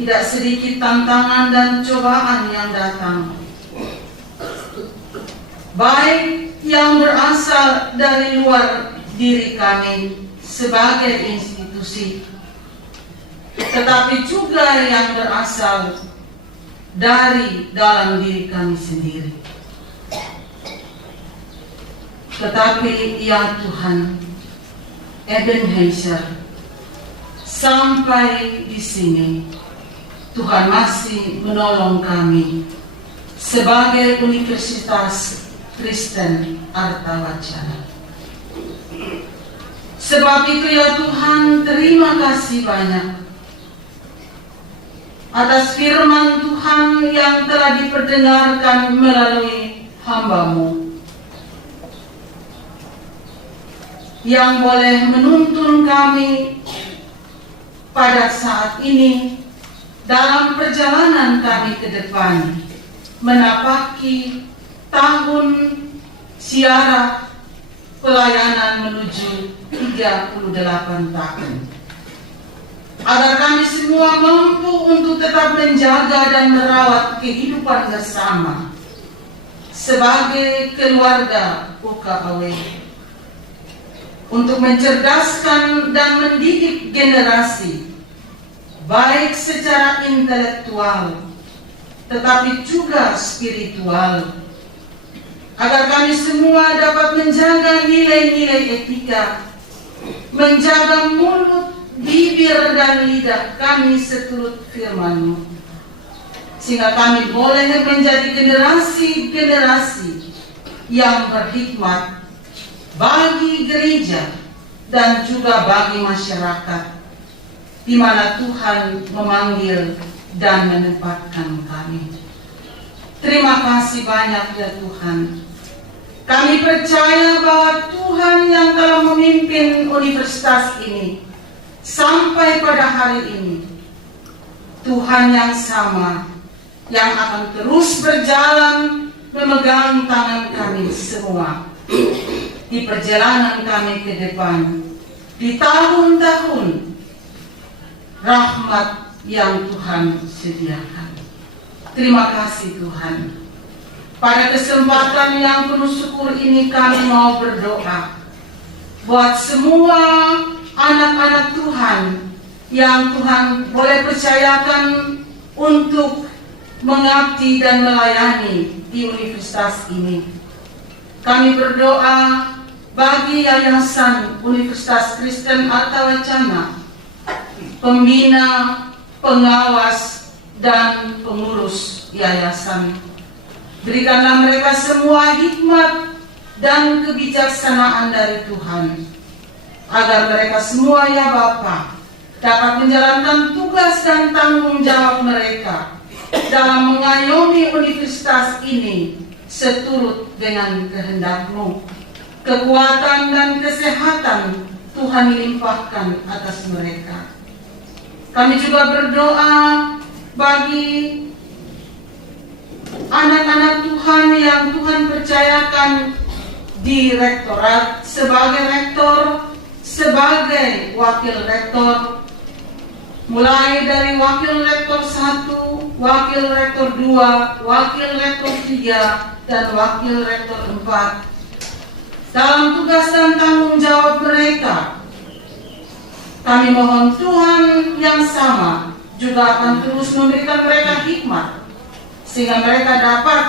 tidak sedikit tantangan dan cobaan yang datang, baik yang berasal dari luar diri kami sebagai institusi, tetapi juga yang berasal dari dalam diri kami sendiri. Tetapi ya Tuhan, Ebenezer, sampai di sini Tuhan masih menolong kami sebagai Universitas Kristen Arta Wacana. Sebab itu ya Tuhan, terima kasih banyak atas firman Tuhan yang telah diperdengarkan melalui hamba-Mu, yang boleh menuntun kami pada saat ini dalam perjalanan kami ke depan menapaki tahun siara pelayanan menuju 38 tahun. Agar kami semua mampu untuk tetap menjaga dan merawat kehidupan bersama sebagai keluarga UKAW, untuk mencerdaskan dan mendidik generasi baik secara intelektual tetapi juga spiritual, agar kami semua dapat menjaga nilai-nilai etika, menjaga mulut, bibir dan lidah kami seturut firman-Mu, sehingga kami boleh menjadi generasi-generasi yang berhikmat bagi gereja dan juga bagi masyarakat di mana Tuhan memanggil dan menempatkan kami. Terima kasih banyak ya Tuhan. Kami percaya bahwa Tuhan yang telah memimpin universitas ini sampai pada hari ini, Tuhan yang sama, yang akan terus berjalan memegang tangan kami semua di perjalanan kami ke depan, di tahun-tahun rahmat yang Tuhan sediakan. Terima kasih Tuhan. Pada kesempatan yang penuh syukur ini kami mau berdoa buat semua anak-anak Tuhan yang Tuhan boleh percayakan untuk mengabdi dan melayani di universitas ini. Kami berdoa bagi Yayasan Universitas Kristen Arta Wacana, pembina, pengawas, dan pengurus yayasan. Berikanlah mereka semua hikmat dan kebijaksanaan dari Tuhan, agar mereka semua ya Bapa dapat menjalankan tugas dan tanggung jawab mereka dalam mengayomi universitas ini seturut dengan kehendak-Mu. Kekuatan dan kesehatan Tuhan limpahkan atas mereka. Kami juga berdoa bagi anak-anak Tuhan yang Tuhan percayakan di rektorat sebagai rektor, sebagai wakil rektor, mulai dari wakil rektor 1, wakil rektor 2, wakil rektor 3, dan wakil rektor 4. Dalam tugas dan tanggung jawab mereka, kami mohon Tuhan yang sama juga akan terus memberikan mereka hikmat, sehingga mereka dapat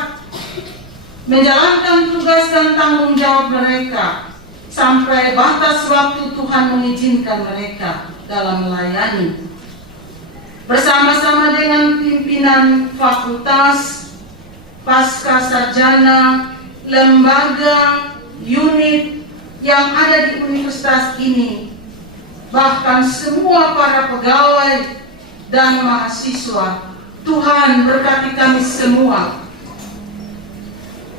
menjalankan tugas dan tanggung jawab mereka sampai batas waktu Tuhan mengizinkan mereka dalam melayani. Bersama-sama dengan pimpinan fakultas, pasca sarjana, lembaga, unit yang ada di universitas ini, bahkan semua para pegawai dan mahasiswa, Tuhan berkati kami semua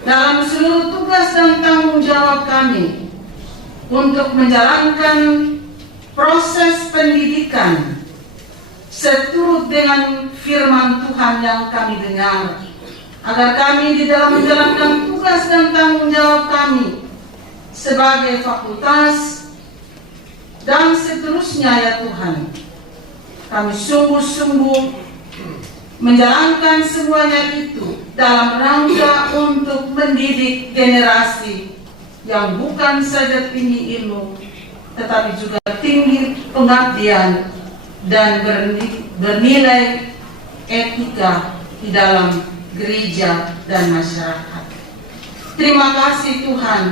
dalam seluruh tugas dan tanggung jawab kami untuk menjalankan proses pendidikan seturut dengan firman Tuhan yang kami dengar, agar kami di dalam menjalankan tugas dan tanggung jawab kami sebagai fakultas dan seterusnya ya Tuhan, kami sungguh-sungguh menjalankan semuanya itu dalam rangka untuk mendidik generasi yang bukan saja tinggi ilmu, tetapi juga tinggi pengabdian dan bernilai etika di dalam gereja dan masyarakat. Terima kasih Tuhan,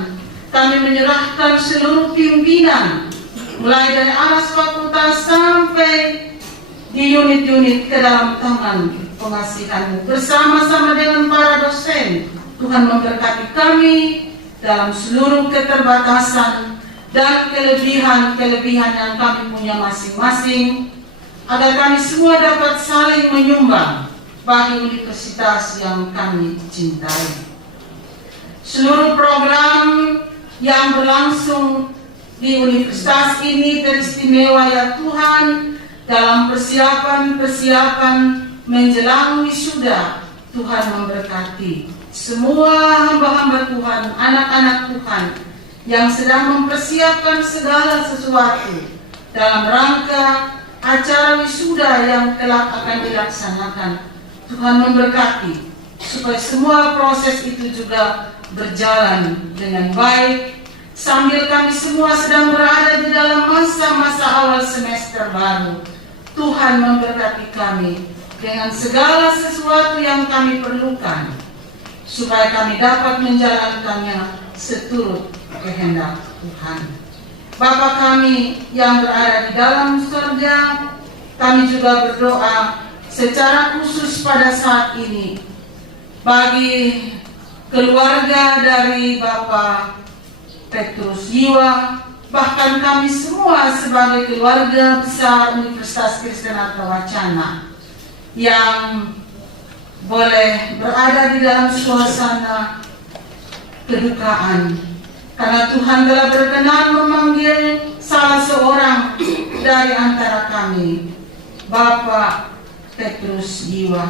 kami menyerahkan seluruh pimpinan, mulai dari aras fakultas sampai di unit-unit ke dalam tangan pengasihan-Mu. Bersama-sama dengan para dosen, Tuhan memberkati kami dalam seluruh keterbatasan dan kelebihan-kelebihan yang kami punya masing-masing, agar kami semua dapat saling menyumbang bagi universitas yang kami cintai. Seluruh program yang berlangsung di universitas ini teristimewa ya Tuhan, dalam persiapan menjelang wisuda. Tuhan memberkati semua hamba-hamba Tuhan, anak-anak Tuhan yang sedang mempersiapkan segala sesuatu dalam rangka acara wisuda yang kelak akan dilaksanakan. Tuhan memberkati supaya semua proses itu juga berjalan dengan baik, sambil kami semua sedang berada di dalam masa-masa awal semester baru. Tuhan memberkati kami dengan segala sesuatu yang kami perlukan, supaya kami dapat menjalankannya seturut kehendak Tuhan. Bapa kami yang berada di dalam surga, kami juga berdoa secara khusus pada saat ini bagi keluarga dari Bapak Petrus Jiwa, bahkan kami semua sebagai keluarga besar Universitas Kristen Artawacana yang boleh berada di dalam suasana kedukaan, karena Tuhan telah berkenan memanggil salah seorang dari antara kami, Bapak Petrus Jiwa.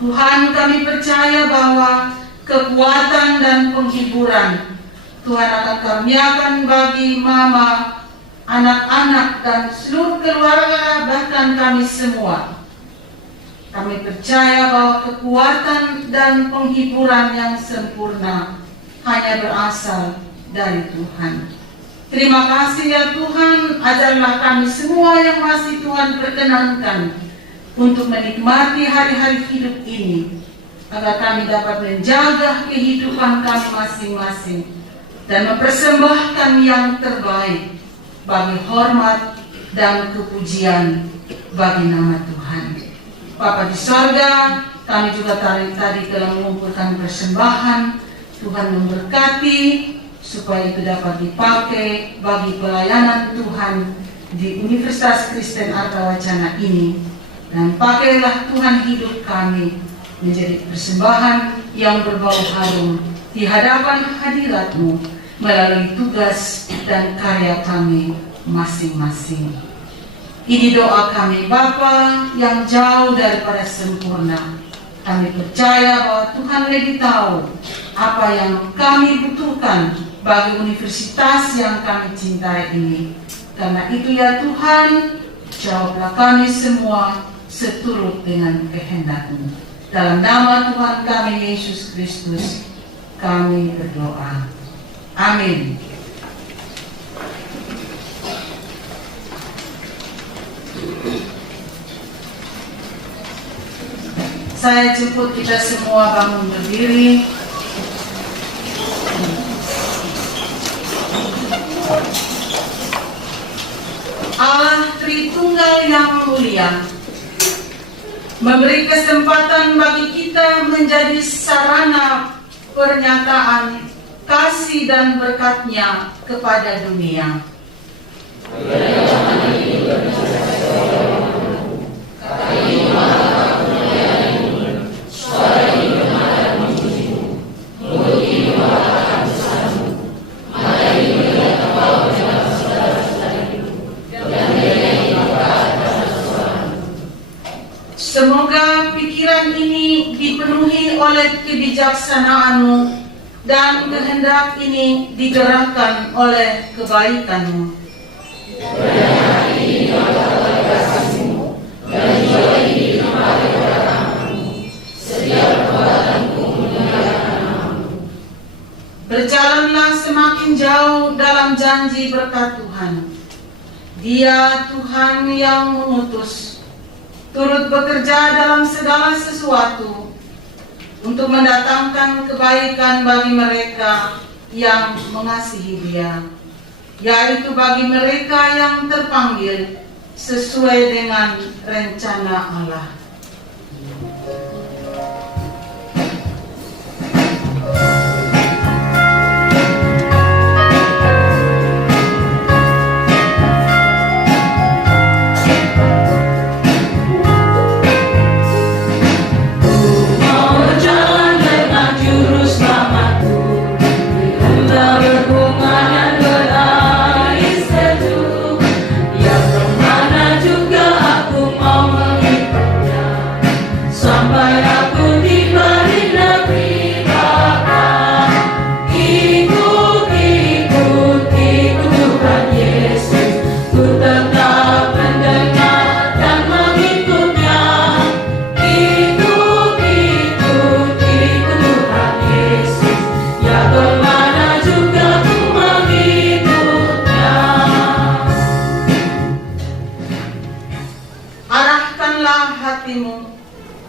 Tuhan, kami percaya bahwa kekuatan dan penghiburan Tuhan akan karuniakan bagi mama, anak-anak, dan seluruh keluarga, bahkan kami semua. Kami percaya bahwa kekuatan dan penghiburan yang sempurna hanya berasal dari Tuhan. Terima kasih ya Tuhan, ajarlah kami semua yang masih Tuhan perkenankan untuk menikmati hari-hari hidup ini, agar kami dapat menjaga kehidupan kami masing-masing dan mempersembahkan yang terbaik bagi hormat dan kepujian bagi nama Tuhan. Bapa di sorga, kami juga tadi telah mengumpulkan persembahan. Tuhan memberkati supaya itu dapat dipakai bagi pelayanan Tuhan di Universitas Kristen Arta Wacana ini. Dan pakailah Tuhan hidup kami menjadi persembahan yang berbau harum di hadapan hadirat-Mu melalui tugas dan karya kami masing-masing. Ini doa kami Bapa yang jauh daripada sempurna. Kami percaya bahwa Tuhan lebih tahu apa yang kami butuhkan bagi universitas yang kami cintai ini. Karena itu ya Tuhan, jawablah kami semua seturut dengan kehendak-Mu. Dalam nama Tuhan kami Yesus Kristus, kami berdoa. Amin. Saya jemput kita semua bangun berdiri. Allah Tritunggal yang mulia memberi kesempatan bagi kita menjadi sarana pernyataan kasih dan berkat-Nya kepada dunia. Semoga pikiran ini dipenuhi oleh kebijaksanaan-Mu dan kehendak ini digerakkan oleh kebaikan-Mu. Berjalanlah semakin jauh dalam janji berkat Tuhan. Dia Tuhan yang mengutus, turut bekerja dalam segala sesuatu untuk mendatangkan kebaikan bagi mereka yang mengasihi Dia, yaitu bagi mereka yang terpanggil sesuai dengan rencana Allah.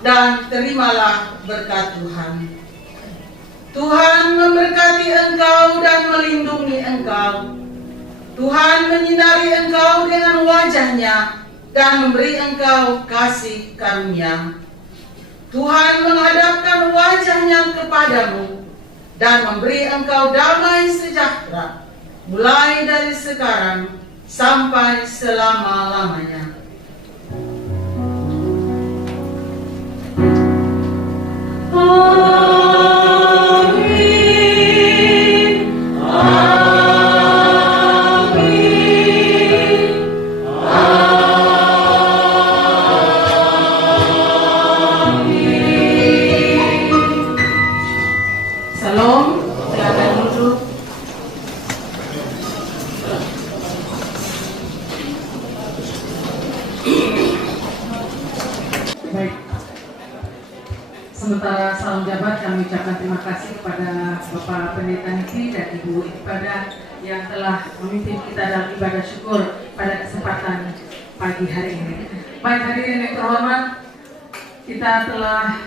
Dan terimalah berkat Tuhan. Tuhan memberkati engkau dan melindungi engkau. Tuhan menyinari engkau dengan wajah-Nya dan memberi engkau kasih karunia. Tuhan menghadapkan wajah-Nya kepadamu dan memberi engkau damai sejahtera, mulai dari sekarang sampai selama-lamanya. Sementara salam jabat, kami ucapkan terima kasih kepada Bapak Pendeta Niki dan Ibu Ibadah yang telah memimpin kita dalam ibadah syukur pada kesempatan pagi hari ini. Baik hadirin yang terhormat, kita telah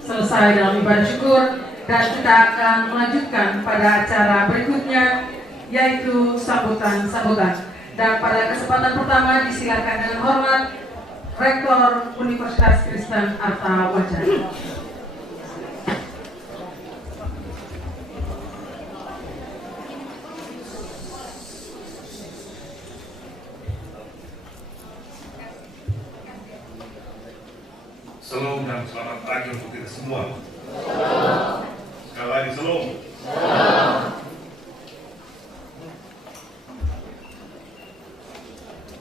selesai dalam ibadah syukur dan kita akan melanjutkan pada acara berikutnya, yaitu sambutan. Dan pada kesempatan pertama disilakan dengan hormat Rektor Universitas Kristen Arta Wacana. Shalom dan selamat pagi untuk kita semua. Sekali lagi shalom.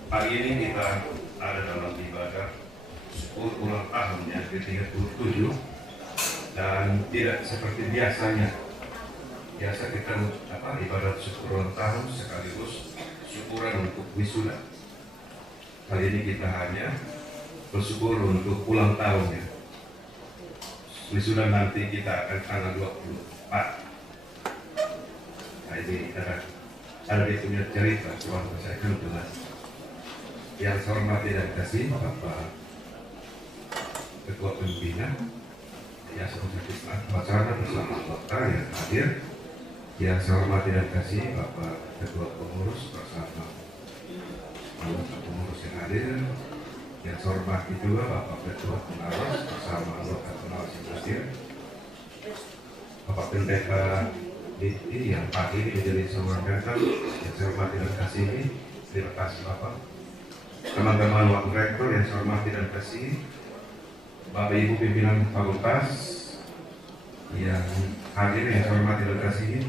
Pagi ini kita ada dalam ibadah syukur ulang tahunnya ke-37 dan tidak seperti biasanya. Biasa kita ibadah syukur ulang tahun sekaligus syukuran untuk wisuda. Kali ini kita hanya bersyukur untuk ulang tahunnya. Wisuda nanti kita akan tanggal 24. Nah ini ada dia punya cerita, coba saya akan jelas. Yang saya hormati dan kasih Bapak Ketua Pembina, ya Sekretariat Pelaksana bersama dokter yang hadir. Yang saya hormati dan kasih Bapak Ketua Pengurus bersama anggota pengurus yang hadir. Yang saya hormati juga Bapak Ketua Pengawas bersama anggota pengawas yang hadir. Bapak Pendeta Diti yang pagi ini menjadi seorang datang. Yang saya hormati dan kasih ini, terima kasih Bapak. Teman-teman wakil rektor yang saya hormati dan kasih, Bapak Ibu pimpinan fakultas yang hadir yang saya hormati dan kasih,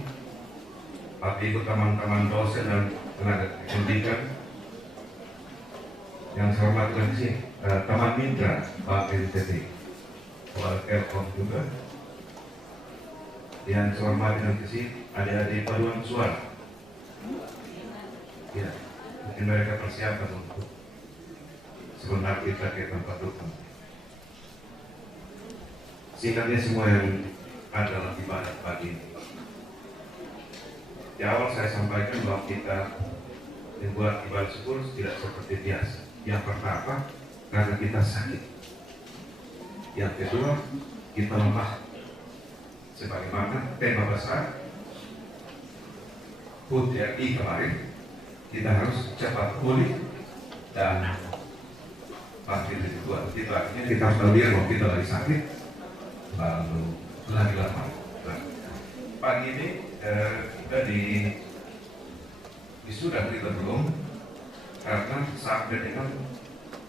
Bapak Ibu teman-teman dosen dan tenaga pendidikan yang saya hormati dan kasih, teman mitra Pak NTT, Pak Telkom juga, yang saya hormati dan kasih, adik-adik paduan suara. Ya, mungkin mereka persiapan untuk sebentar kita ke tempat duduk. Singkatnya semua yang ada dalam ibadah pagi ini. Di awal saya sampaikan bahwa kita membuat ibadah syukur tidak seperti biasa. Yang pertama, karena kita sakit. Yang kedua, kita lemah. Sebagaimana tema besar HUT RI kemarin, kita harus cepat pulih dan pasti itu artinya kita harus lihat bahwa kita lagi sakit lalu lagi lama. Pagi ini kita sudah kita belum karena sampai dengan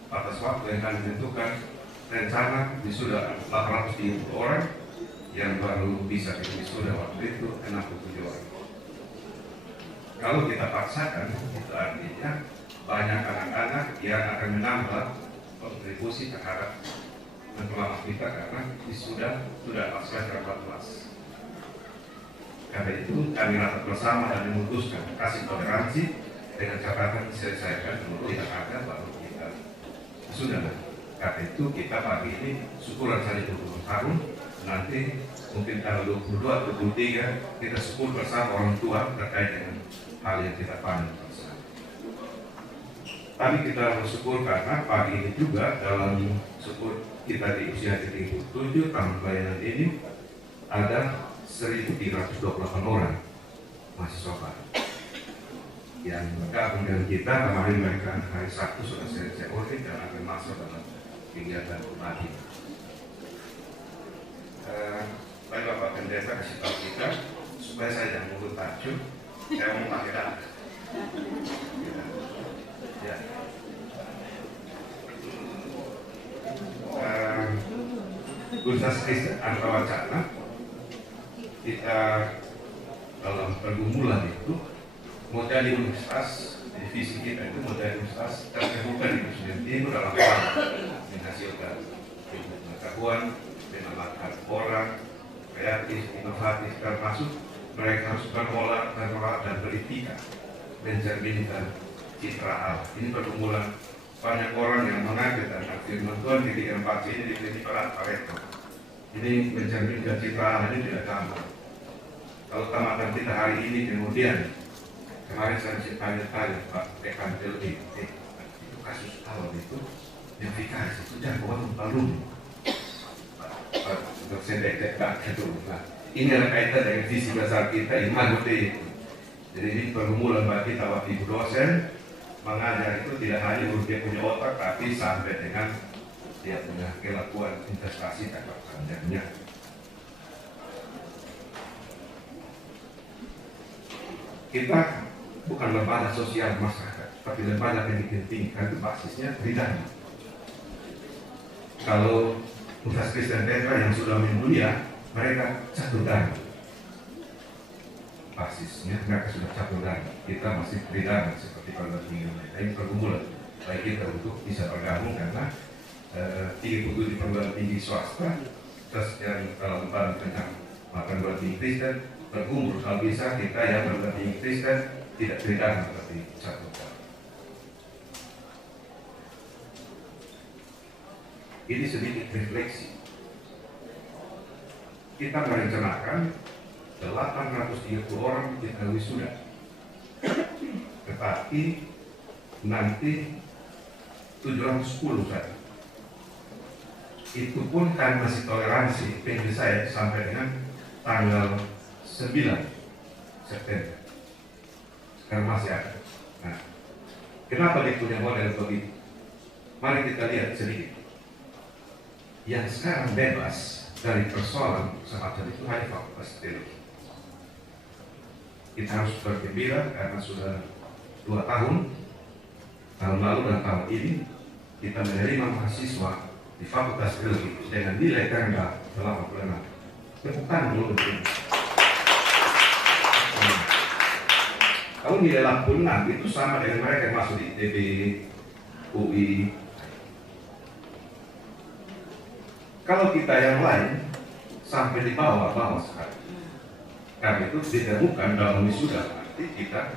batas waktu yang akan ditentukan rencana sudah 800 orang yang baru bisa wisuda waktu itu 67 orang. Kalau kita paksakan itu artinya banyak anak-anak yang akan menambah kontribusi terhadap pengalaman kita karena sudah pasca 14. Karena itu kami rapat bersama dan memutuskan kasih toleransi dengan catatan diselesaikan dulu yang ada baru kita sudah. Karena itu kita pagi ini syukuran saja 20 tahun, nanti mungkin tanggal 22 atau 23 kita syukur bersama orang tua terkait dengan hal yang kita panen bersama. Tapi kita bersyukur karena pagi ini juga dalam syukur kita di usia ke-37 tahun pelayanan ini ada 1.328 orang mahasiswa baru yang bergabung dengan kita. Kemarin mereka hari Sabtu sudah selesai audit dan akan masuk dalam kegiatan pagi. Baik Bapak Pendeta kasih tahu kita supaya saya jangan mulut tajuk, saya mau pakai data. Ya. Universitas Kristen Antawacana kita dalam pergumulan itu mau jadi universitas, divisi kita itu mau jadi universitas terbuka di Nusa Timur dalam hal menghasilkan pengetahuan, penambahan orang kreatif, inovatif, termasuk mereka harus berolah dan beretika, mencerminkan citra Allah. Ini pergumulan banyak orang yang mengaget dan firman Tuhan di kehidupan ini diberi peran Pareto. Ini mencerminkan citra Allah ini tidak gampang. Kalau tamatan kita hari ini kemudian kemarin saya tanya Pak Dekan Delhi, itu kasus awal itu yang vikaris itu jangan balum. Untuk saya dekat dulu. Nah, ini ada kaitan dengan visi besar kita iman itu. Jadi ini pergumulan bagi kita waktu ibu dosen mengajar itu tidak hanya dia punya otak, tapi sampai dengan dia punya kelakuan investasi dan kerjanya. Kita bukan lembaga sosial masyarakat, tapi lembaga pendidikan tinggi, karena itu basisnya pribadi. Kalau Universitas Kristen Petra yang sudah mendunia, mereka catur dan basisnya mereka sudah catur dan kita masih beribadah seperti perguruan tinggi mereka. Ini pergumulan baik kita untuk bisa bergabung karena 37 perguruan tinggi swasta terus yang dalam lembaga tentang perguruan tinggi Kristen bergumul. Kalau bisa kita yang perguruan tinggi Kristen tidak beribadah seperti catur dan. Ini sedikit refleksi. Kita merencanakan 830 orang kita wisuda. Tetapi nanti 710 saja. Itu pun kan masih toleransi penyelesaian sampai dengan tanggal 9 September. Sekarang masih ada. Nah, kenapa dia punya model begitu? Mari kita lihat sedikit. Yang sekarang bebas dari persoalan semacam itu hanya fakultas teologi. Kita harus bergembira karena sudah 2 tahun lalu dan tahun ini kita menerima mahasiswa di fakultas teologi dengan nilai terendah 86. Tepuk tangan dulu. Kalau nilai 86 itu sama dengan mereka yang masuk di ITB, UI. Kalau kita yang lain sampai di bawah sekali. Karena itu ditemukan dalam wisuda nanti kita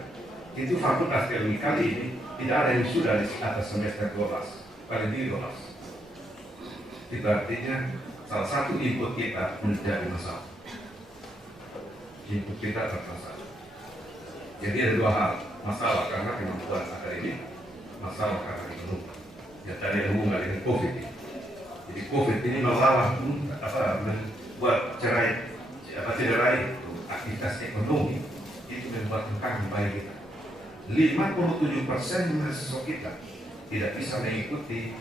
itu fakultas teologi kali ini tidak ada yang wisuda di atas semester 12, paling tinggi 12. Itu artinya salah satu input kita menjadi masalah. Input kita bermasalah. Jadi ada 2 hal, masalah karena kemampuan akademik, masalah karena ekonomi. Ya tadi ada hubungan dengan COVID ini. Jadi COVID ini membuat cederai aktivitas ekonomi itu membuat tekanan bagi kita. 57% mahasiswa kita tidak bisa mengikuti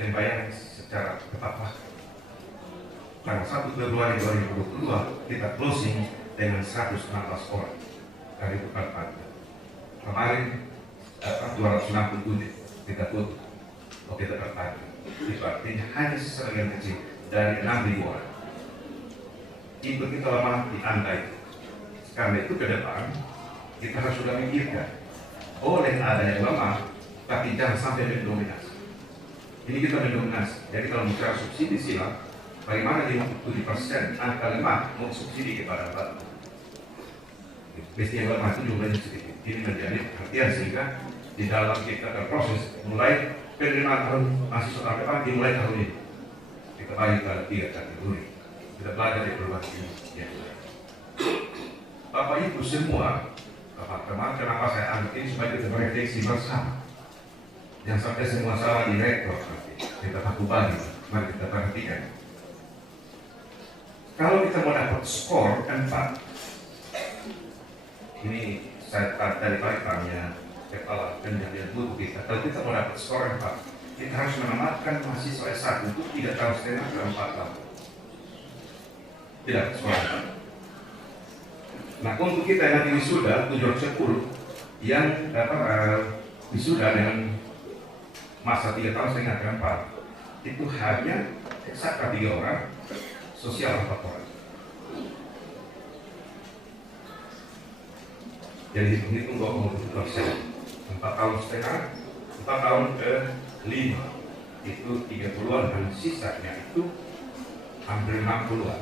pembayaran secara tepat waktu. Tanggal 1 Februari 2022 kita closing dengan 116 orang dari bukan pajak. Kemarin 267 kita tutup. Oke, kita pajak. Itu artinya hanya sebagian kecil dari 6.000 orang. Itu kita lemah di angka itu. Karena itu ke depan kita harus sudah memikirkan boleh ada yang lemah, tapi jangan sampai mendominasi. Ini kita mendominasi. Jadi kalau bicara subsidi silang, bagaimana 57% angka lemah mau subsidi kepada Bapak? Mesti yang lemah itu jumlahnya sedikit. Ini menjadi perhatian sehingga di dalam kita berproses mulai penerimaan tahun mahasiswa tahun depan dimulai tahun ini. Kita bagi ke 3 kategori. Kita belajar di berbagai yang lain. Bapak Ibu semua, teman-teman, kenapa saya anggap ini supaya kita berefleksi bersama. Yang sampai semua salah di rektor nanti kita paku bagi, mari kita perhatikan. Kalau kita mau dapat skor 4, ini saya tadi pagi tanya kepala penjamin buku kita. Kalau kita mau dapat skor 4, kita harus menamatkan mahasiswa S1 itu 3 tahun setengah ke 4 tahun. Tidak skor 4. Nah, untuk kita yang nanti wisuda 710 yang wisuda dengan masa 3 tahun setengah ke 4 itu hanya eksakta 3 orang, sosial 4 orang. Jadi hitung 20%. 4 tahun setengah, 4 tahun ke 5 itu 30-an dan sisanya itu hampir 60-an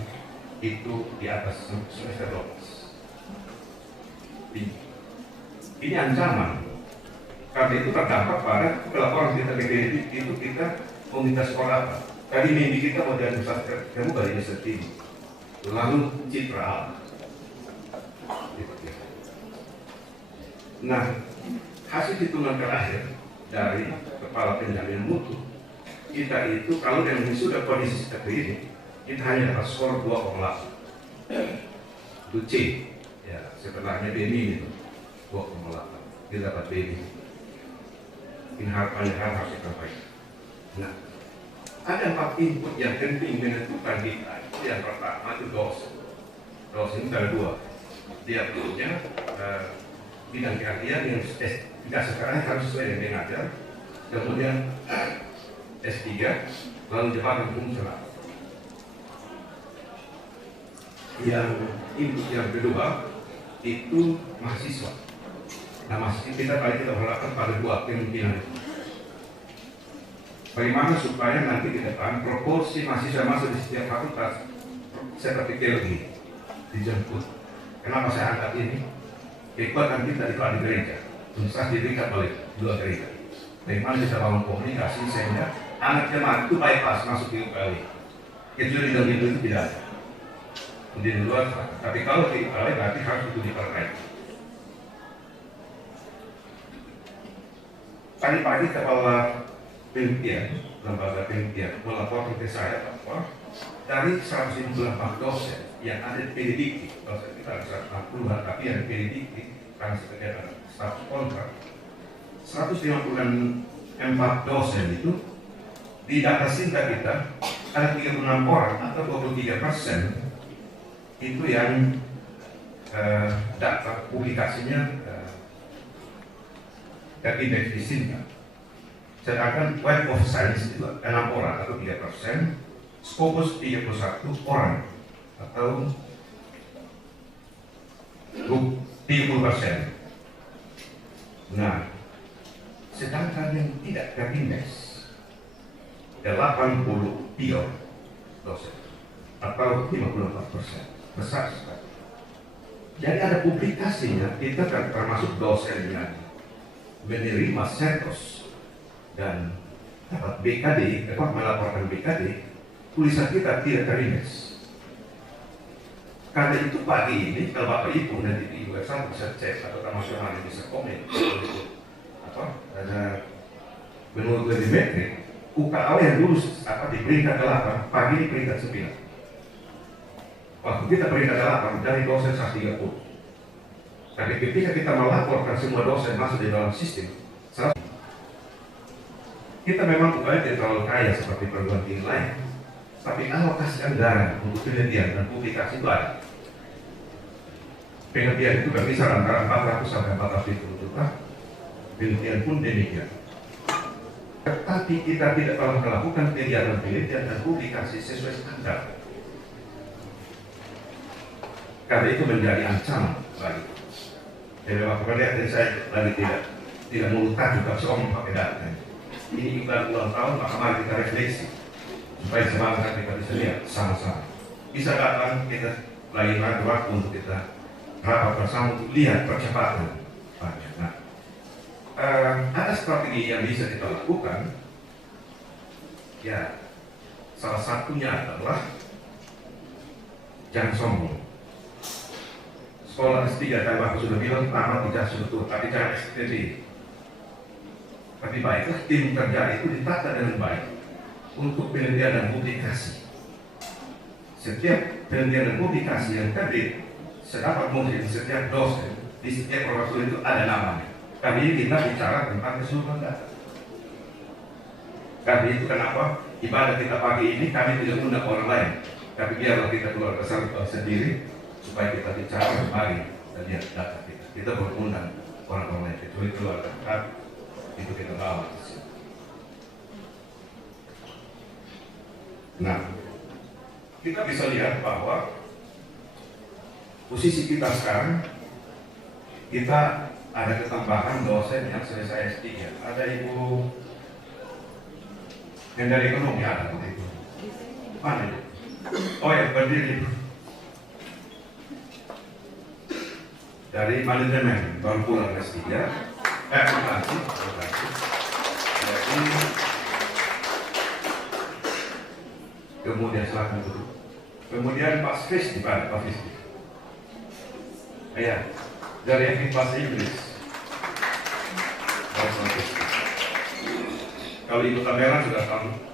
itu di atas semester 12. Ini ancaman karena itu terdampak pada pelaporan kita ke itu kita meminta sekolah apa. Tadi mimpi kita mau jadi pusat kamu balik ini lalu citra. Nah, hasil hitungan terakhir dari kepala penjamin mutu kita itu kalau dengan sudah kondisi seperti ini kita hanya dapat skor 2,8 itu C ya, setelahnya BMI itu 2,8 kita dapat BMI. Ini harapannya harus kita baik. Nah, ada 4 input yang penting menentukan kita. Yang pertama itu dosen. Dosen itu ada 2. Dia punya bidang keahlian yang tidak sekarang harus sesuai dengan mengajar, kemudian S3, lalu jabatan fungsional. Yang kedua itu mahasiswa. Nah, kita berharapkan pada dua kemungkinan. Bagaimana supaya nanti ke depan proporsi mahasiswa masuk di setiap fakultas seperti teologi dijemput. Kenapa saya angkat ini? Kekuatan kita di gereja, susah diberikan oleh dua gereja. Bagaimana kita bangun komunikasi sehingga anak jemaat itu bypass masuk di UKW. Kecuali dalam itu tidak ada. Di luar, tapi kalau di UKW berarti harus itu diperbaiki. Tadi pagi kepala penelitian, lembaga penelitian melaporkan ke saya bahwa dari 154 dosen yang ada di Benedikti, dosen kita ada 140-an, tapi yang di Benedikti karena sebagai status kontrak, 154 dosen itu di data sinta kita ada 36 orang atau 23% itu yang data publikasinya terindeks di Sinta. Sedangkan Web of Science itu 6 orang atau 3%, Scopus 31 orang atau 30%. Nah, sedangkan yang tidak terindeks 80 dosen atau 54%. Besar sekali. Jadi ada publikasinya, kita kan termasuk dosen yang menerima sertos dan dapat BKD, melaporkan BKD, tulisan kita tidak terindeks. Karena itu pagi ini, kalau Bapak Ibu nanti di website bisa cek atau teman-teman yang bisa komen, ada menurut dari metrik, UKAW yang dulu di peringkat 8, pagi ini peringkat 9. Waktu kita peringkat 8 dari dosen 130. Tapi ketika kita melaporkan semua dosen masuk di dalam sistem, kita memang bukan tidak terlalu kaya seperti perguruan tinggi lain, tapi alokasi anggaran untuk penelitian dan publikasi itu ada. Penelitian itu berkisar antara 400 sampai 450 juta, penelitian pun demikian. Tetapi kita tidak pernah melakukan kegiatan penelitian dan publikasi sesuai standar. Karena itu menjadi ancaman bagi. Jadi Bapak lihat saya lagi tidak melukat juga seorang pakai data. Ini ibarat ulang tahun, maka mari kita refleksi supaya semangat kita bisa lihat sama-sama. Bisa datang kita lagi waktu untuk kita rapat bersama untuk lihat percepatan. Nah, ada strategi yang bisa kita lakukan. Ya, salah satunya adalah jangan sombong. Sekolah S3 kan Bapak sudah bilang tamat tidak sudah, tapi jangan ekspedisi. Tapi baiklah tim kerja itu ditata dengan baik untuk penelitian dan publikasi. Setiap penelitian dan publikasi yang terbit sedapat mungkin setiap dosen di setiap profesor itu ada namanya. Kali ini kita bicara tentang keseluruhan data. Karena itu kenapa ibadah kita pagi ini kami tidak undang orang lain, tapi biarlah kita keluar besar sendiri supaya kita bicara kembali dan lihat data kita. Kita berundang orang-orang lain, kecuali keluarga itu kita bawa ke sini. Nah, kita bisa lihat bahwa posisi kita sekarang, kita ada ketambahan dosen yang selesai S3. Ada Ibu yang dari ekonomi ada waktu itu. Mana itu? Oh ya, berdiri dari manajemen baru pulang S3. Akuntansi. Jadi kemudian silakan dulu. Kemudian Pak Fis di mana? Pak Fis. Ya, dari yang bahasa Inggris. Kalau Ibu kamera sudah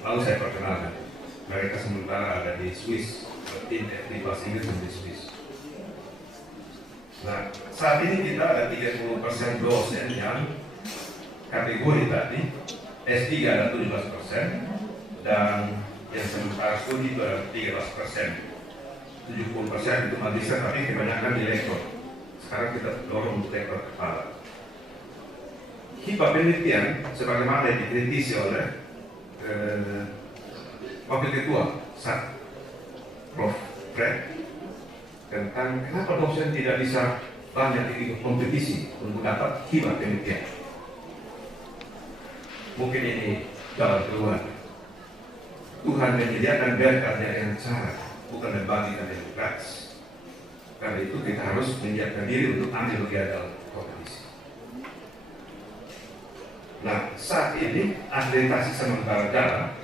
lalu saya perkenalkan. Mereka sementara ada di Swiss, tim di bahasa Inggris dan di Swiss. Nah, saat ini kita ada 30% dosen yang kategori tadi, S3 ada 17%, dan yang sementara studi itu ada 13%. 70% itu magister, tapi kebanyakan di lektor. Sekarang kita dorong untuk lektor kepala. Hibah penelitian, sebagaimana yang dikritisi oleh Wakil Ketua SAT, Prof. Fred, tentang kenapa dosen tidak bisa banyak ikut kompetisi untuk dapat hibah penelitian. Mungkin ini jalan keluar. Tuhan menyediakan berkatnya dengan cara, bukan membagikan dengan gratis. Karena itu kita harus menyiapkan diri untuk ambil bagian dalam kompetisi. Nah, saat ini akreditasi sementara jalan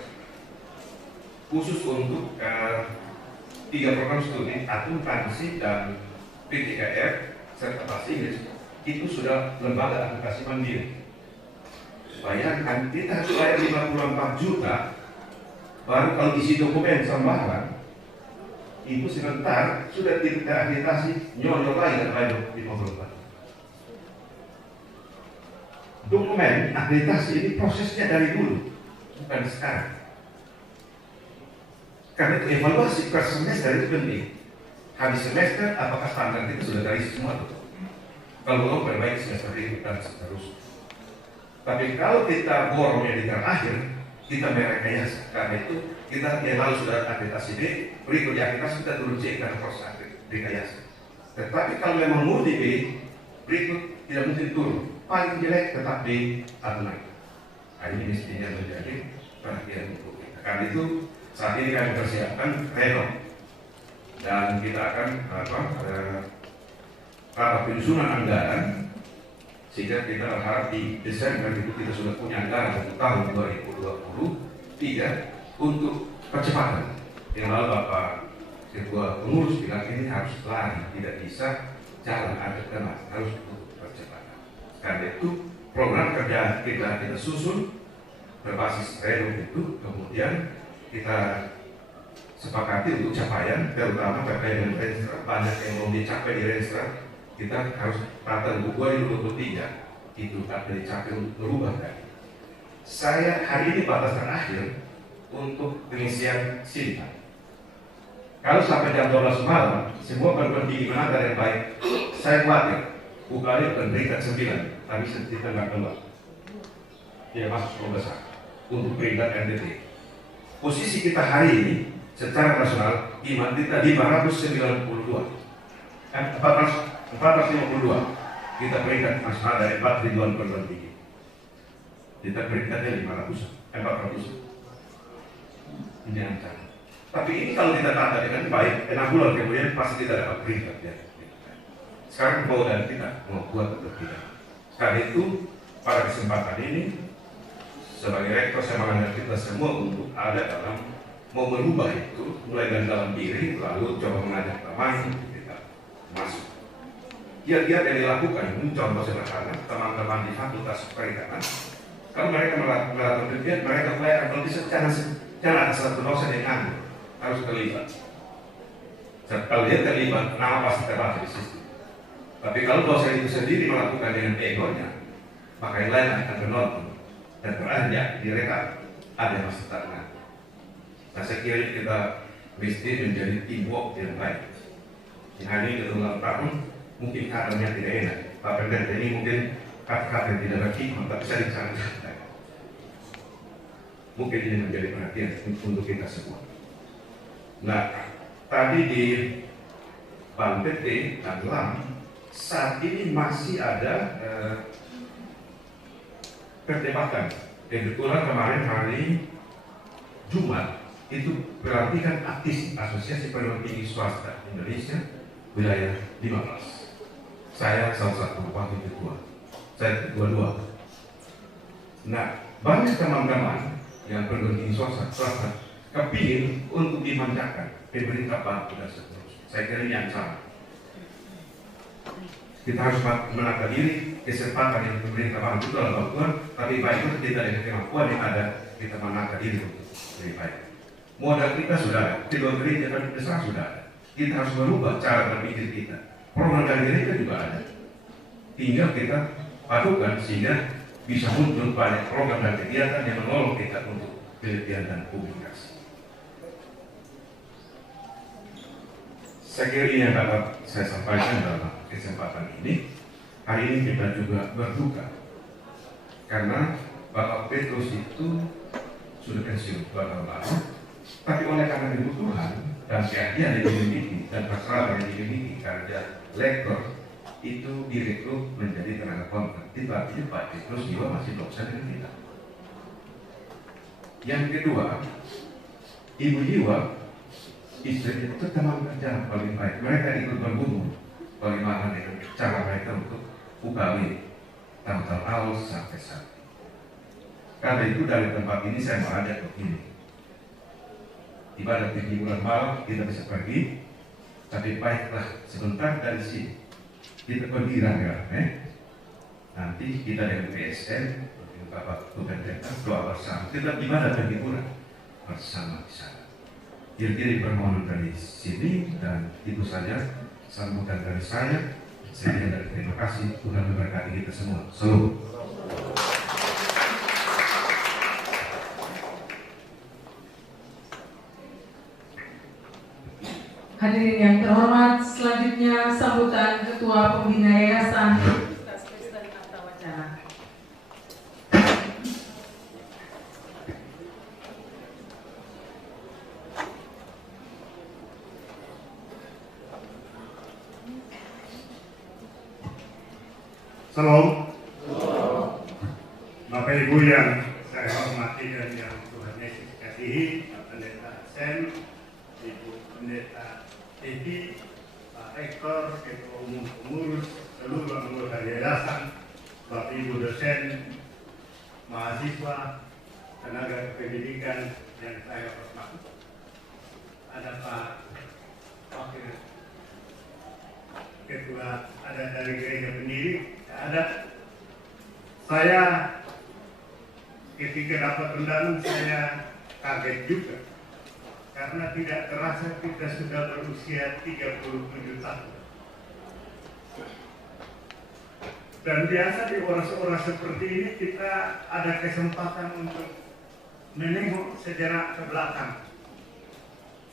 khusus untuk 3 program studi, akuntansi dan PTKR serta bahasa Inggris itu sudah lembaga akreditasi mandiri. Bayangkan kita harus bayar 54 juta baru kalau isi dokumen tambahan itu sebentar sudah terakreditasi nyolong lagi dan bayar 54. Dokumen akreditasi ini prosesnya dari dulu, bukan sekarang. Karena itu evaluasi per semester itu penting. Habis semester, apakah standar kita sudah dari semua itu? Kalau belum, perbaiki semester ini dan seterusnya. Tapi kalau kita borongnya di terakhir, kita merekayasa. Karena itu kita lalu sudah akreditasi B, berikut di akreditasi kita turun C karena proses rekayasa. Tetapi kalau memang murni B, berikut tidak mungkin turun. Paling jelek tetap B atau naik. Nah, ini mestinya menjadi perhatian untuk kita. Karena itu saat ini kami persiapkan renov dan kita akan rapat penyusunan anggaran sehingga kita berharap di Desember itu kita sudah punya anggaran untuk tahun 2023 untuk percepatan. Yang lalu Bapak Ketua Pengurus bilang ini harus lari, tidak bisa jalan ada teman, harus untuk percepatan. Karena itu program kerja kita susun berbasis renov itu, kemudian kita sepakati untuk capaian, terutama terkait dengan Renstra. Banyak yang mau dicapai di Renstra, kita harus tata untuk 2023 itu akan dicapai untuk berubah tadi. Saya hari ini batas terakhir untuk pengisian SINTA. Kalau sampai jam 12 malam, semua perguruan tinggi menata yang baik, saya khawatir UKAD akan peringkat 9, tapi kita nggak keluar. Tidak masuk 10 besar untuk peringkat NTT. Posisi kita hari ini secara nasional iman kita 592, 452. Kita peringkat nasional dari 4 ribuan perguruan tinggi. Kita peringkatnya 400. Ini angka. Tapi ini kalau kita tata dengan baik, 6 bulan kemudian pasti kita dapat peringkat ya. Sekarang mau dan kita mau buat atau tidak. Karena itu pada kesempatan ini sebagai rektor saya mengajak kita semua untuk ada dalam mau merubah itu mulai dari dalam diri lalu coba mengajak teman untuk kita masuk. Giat-giat yang dilakukan contoh sederhana teman-teman di fakultas perikanan kalau mereka melakukan kegiatan mereka bayar kalau bisa jangan ada satu dosen yang nganggur harus terlibat. Kalau dia terlibat nama pasti terbaca di sistem. Tapi kalau dosen itu sendiri melakukan dengan egonya maka yang lain akan menonton dan beranjak direkam ada masa tangan. Nah saya kira kita mesti menjadi teamwork yang baik. Yang hari ini ulang tahun mungkin katanya tidak enak. Pak Pendeta ini mungkin kata-kata yang tidak berhikmah tapi saya disarankan. Mungkin ini menjadi perhatian untuk kita semua. Nah tadi di Bank PT Tanggelam saat ini masih ada perdebatan. Kebetulan kemarin hari Jumat itu pelantikan aktif Asosiasi Perguruan Tinggi Swasta Indonesia wilayah 15. Saya salah satu wakil ketua. Saya ketua 2. Nah, banyak teman-teman yang perguruan tinggi swasta kepingin untuk dimanjakan pemerintah bantu dan seterusnya. Saya kira ini yang salah. Kita harus menata diri kesempatan yang pemerintah bantu dalam bantuan, tapi baik kita dengan kemampuan yang ada kita menata diri untuk lebih baik. Modal kita sudah ada, kedua gereja dan besar sudah ada. Kita harus merubah cara berpikir kita. Program dari gereja juga ada. Tinggal kita padukan sehingga bisa muncul banyak program dan kegiatan yang menolong kita untuk penelitian dan publikasi. Saya kira ini yang dapat saya sampaikan dalam kesempatan ini. Hari ini kita juga berduka karena Bapak Petrus itu sudah pensiun 2 tahun lalu. Tapi oleh karena kebutuhan dan keahlian yang dimiliki dan persoalan yang dimiliki karena lektor itu direkrut menjadi tenaga kontrak. Itu artinya Pak Petrus juga masih dosen dengan kita. Yang kedua, Ibu Jiwa istri itu teman kerja paling baik. Mereka ikut bergumul bagaimana dengan cara mereka untuk UKW tahun-tahun awal sampai saat ini. Karena itu dari tempat ini saya mengajak begini. Ibadah 7 bulan malam kita bisa pergi, tapi baiklah sebentar dari sini kita pergi rame-rame. Nanti kita dengan PSN, dengan Bapak Pemerintah doa bersama. Kita ibadah berhiburan bersama di sana. Kira-kira permohonan dari sini dan itu saja sambutan dari saya. Saya dari terima kasih, Tuhan memberkati kita semua. Salam. Hadirin yang terhormat, selanjutnya sambutan Ketua Pembina Yayasan Universitas Kristen Kartawacana. Salam. Bapak Ibu yang saya hormati dan yang Tuhan Yesus kasihi, Pak Pendeta Sen, Ibu Pendeta Titi, Pak Rektor, Ketua Umum Pengurus, seluruh anggota yayasan, Bapak Ibu dosen, mahasiswa, tenaga pendidikan yang saya hormati. Ada Pak Wakil Ketua, ada dari gereja pendiri, ada. Saya ketika dapat undangan saya kaget juga karena tidak terasa kita sudah berusia 37 tahun. Dan biasa di oras-oras seperti ini kita ada kesempatan untuk menengok sejarah ke belakang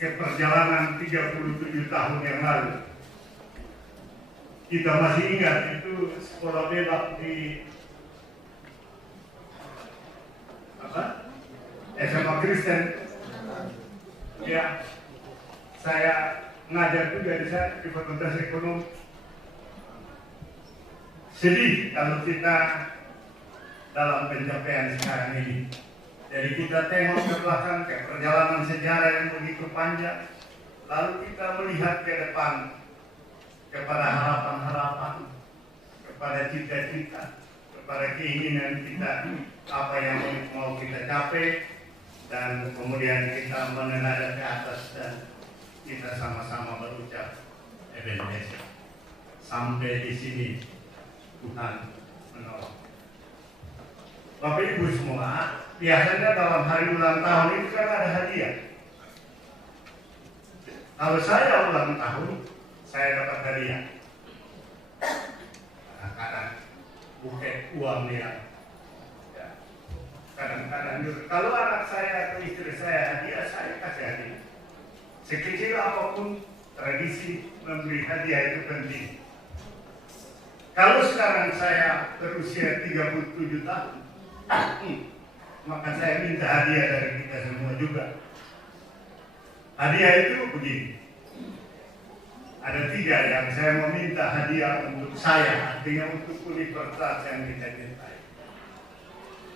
ke perjalanan 37 tahun yang lalu. Kita masih ingat itu sekolah belak di SMA Kristen. Ya, saya ngajar juga di Fakultas Ekonomi. Sedih kalau kita dalam pencapaian sekarang ini. Jadi kita tengok ke belakang ke perjalanan sejarah yang begitu panjang, lalu kita melihat ke depan kepada harapan-harapan, kepada cita-cita, kepada keinginan kita, apa yang mau kita capai, dan kemudian kita menenada ke atas dan kita sama-sama berucap Ebenezer. Sampai di sini Tuhan menolong. Bapak Ibu semua, biasanya dalam hari ulang tahun itu kan ada hadiah. Kalau saya ulang tahun, saya dapat hadiah. Kadang-kadang bukan uang dia. Ya. Kadang-kadang juga. Kalau anak saya atau istri saya hadiah, saya kasih hadiah. Sekecil apapun tradisi memberi hadiah itu penting. Kalau sekarang saya berusia 37 tahun, maka saya minta hadiah dari kita semua juga. Hadiah itu begini. Ada 3 yang saya meminta hadiah untuk saya, artinya untuk universitas yang kita cintai.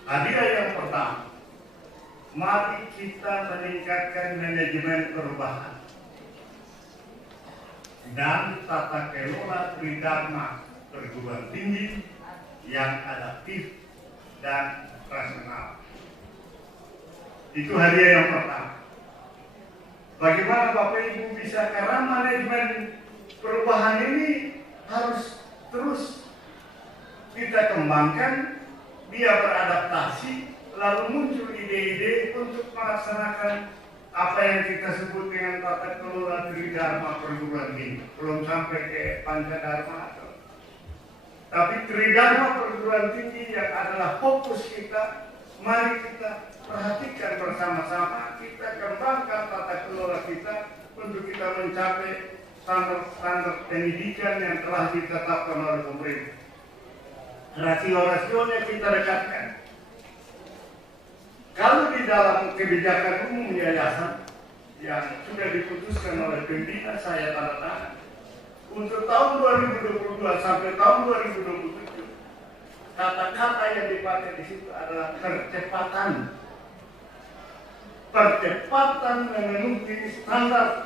Hadiah yang pertama, mari kita meningkatkan manajemen perubahan dan tata kelola tridharma perguruan tinggi yang adaptif dan rasional. Itu hadiah yang pertama. Bagaimana Bapak Ibu bisa, karena manajemen perubahan ini harus terus kita kembangkan, dia beradaptasi, lalu muncul ide-ide untuk melaksanakan apa yang kita sebut dengan tata kelola tridharma perguruan tinggi. Belum sampai ke pancadharma, tapi tridharma perguruan tinggi yang adalah fokus kita. Mari kita perhatikan bersama-sama, kita kembangkan tata kelola kita untuk kita mencapai standar-standar pendidikan yang telah ditetapkan oleh pemerintah. Rasio-rasionya kita dekatkan. Kalau di dalam kebijakan umum yayasan, yang sudah diputuskan oleh pimpinan saya tanda tangan untuk tahun 2022 sampai tahun 2027. Kata-kata yang dipakai di situ adalah percepatan memenuhi standar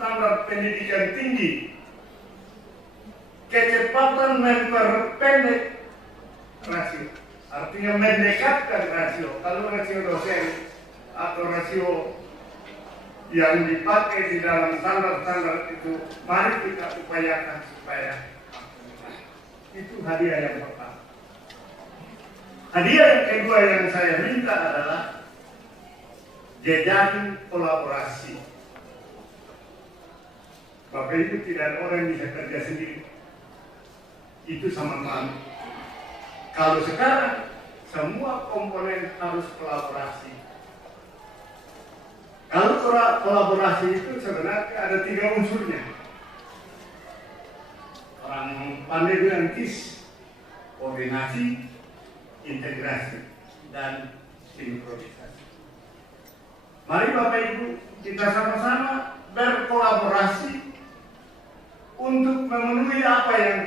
pendidikan tinggi, kecepatan memperpendek rasio, artinya mendekatkan rasio. Kalau rasio dosen atau rasio yang dipakai di dalam standar-standar itu, mari kita upayakan supaya itu hadiah yang pertama. Hadiah yang kedua yang saya minta adalah jejaring kolaborasi. Bapak Ibu, tidak ada orang yang bisa kerja sendiri. Itu sama-sama. Kalau sekarang semua komponen harus kolaborasi. Kalau kolaborasi itu sebenarnya ada 3 unsurnya. Orang pandai bilang KIS, koordinasi, integrasi, dan sinkronisasi. Mari Bapak Ibu, kita sama-sama berkolaborasi untuk memenuhi apa yang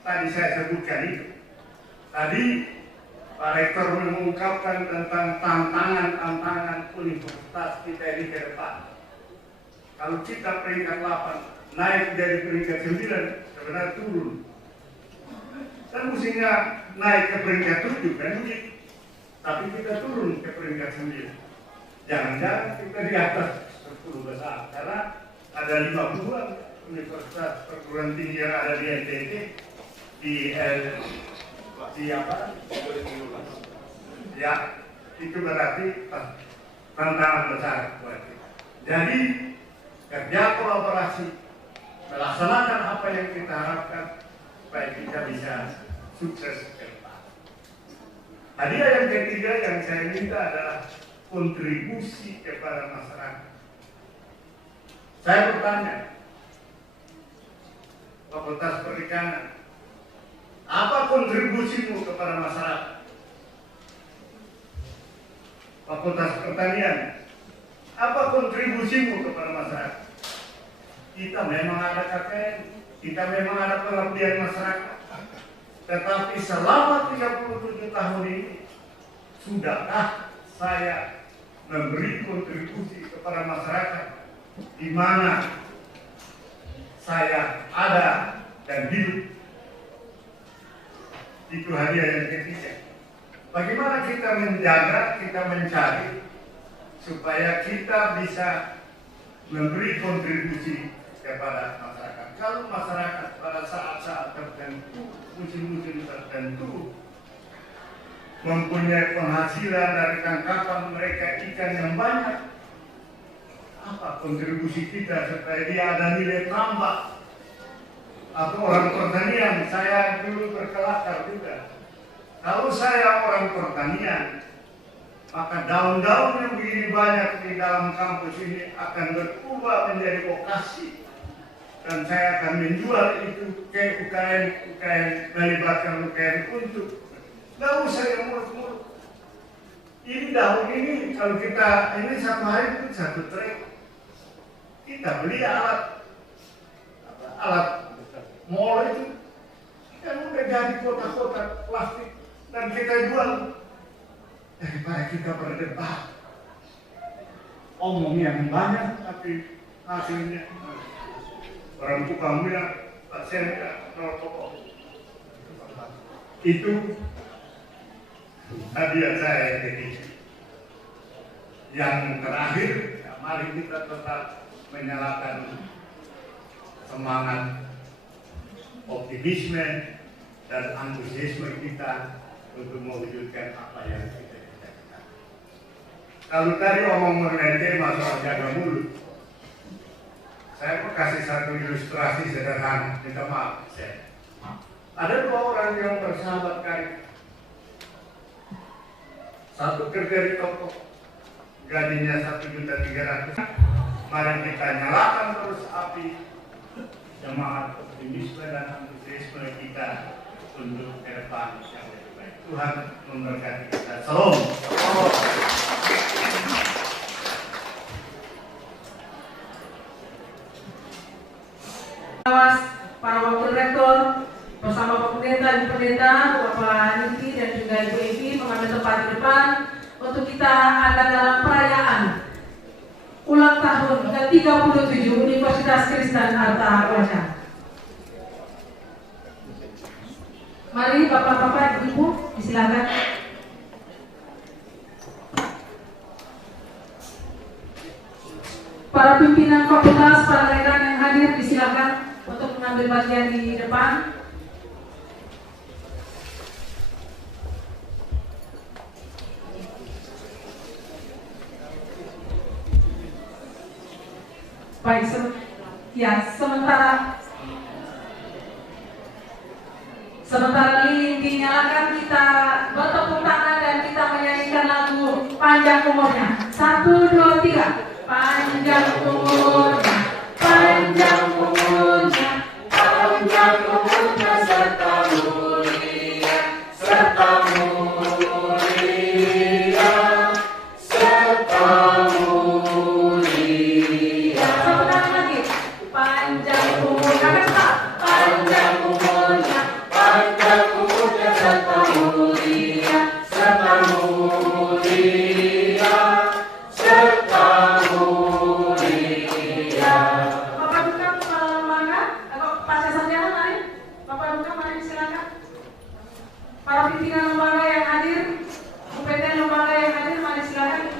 tadi saya sebutkan itu. Tadi Pak Rektor mengungkapkan tentang tantangan universitas kita ini ke depan. Kalau kita peringkat 8 naik dari peringkat 9, sebenarnya turun. Dan mestinya naik ke peringkat 7 kan begitu. Tapi kita turun ke peringkat 9. Jangan-jangan kita di atas 10 besar, karena ada 50-an universitas perguruan tinggi yang ada di NTT, di apa? Ya, itu berarti tantangan besar buat kita. Jadi kerja kolaborasi, melaksanakan apa yang kita harapkan supaya kita bisa sukses ke depan. Hadiah yang ketiga yang saya minta adalah kontribusi kepada masyarakat. Saya bertanya, Fakultas Perikanan, apa kontribusimu kepada masyarakat? Fakultas Pertanian, apa kontribusimu kepada masyarakat? Kita memang ada KKN, kita memang ada pengabdian masyarakat. Tetapi selama 37 tahun ini, sudahkah saya memberi kontribusi kepada masyarakat di mana saya ada dan hidup? Itu hadiah yang ketiga. Bagaimana kita menjaga, kita mencari supaya kita bisa memberi kontribusi kepada masyarakat. Kalau masyarakat pada saat-saat tertentu, musim-musim tertentu mempunyai penghasilan dari tangkapan mereka ikan yang banyak, apa kontribusi kita supaya dia ada nilai tambah? Atau orang pertanian, saya dulu berkelakar juga. Kalau saya orang pertanian, maka daun-daun yang begini banyak di dalam kampus ini akan berubah menjadi vokasi. Dan saya akan menjual itu ke UKM, melibatkan UKM untuk nggak usah yang muluk-muluk. Ini daun ini kalau kita ini satu hari itu 1 trek, kita beli alat mall itu kan udah jadi kotak-kotak plastik dan kita jual. Daripada kita berdebat, omong yang banyak tapi hasilnya orang tukang bilang pasien rokok. Itu hadiah saya jadi. Yang terakhir, ya, mari kita tetap menyalakan semangat, optimisme dan antusiasme kita untuk mewujudkan apa yang kita cita-citakan. Kalau tadi omong mengenai tema soal jaga mulut, saya mau kasih satu ilustrasi sederhana. Minta maaf, ada 2 orang yang bersahabat karib. Satu kerja di toko, gajinya 1.300.000. Mari kita nyalakan terus api semangat, optimisme dan antusiasme kita untuk ke depan yang lebih baik. Tuhan memberkati kita. Salam. minta Ibu Pendeta, Bapak Niti dan juga Ibu Evi mengambil tempat di depan untuk kita ada dalam perayaan ulang tahun ke-37 Universitas Kristen Arta Wajah. Mari Bapak-bapak, Ibu, disilakan. Para pimpinan fakultas, para rekan yang hadir, disilakan untuk mengambil bagian di depan. Baik, sementara lilin dinyalakan, kita bertepuk tangan dan kita menyanyikan lagu Panjang Umurnya. 1, 2, 3. Panjang umurnya, panjang umurnya, panjang umurnya serta mulia, serta mulia, serta mulia. Sebentar lagi, panjang umurnya, panjang umurnya, panjang umurnya serta mulia, serta mulia, serta para pimpinan lembaga yang hadir, kompeten lembaga yang hadir, mari silakan.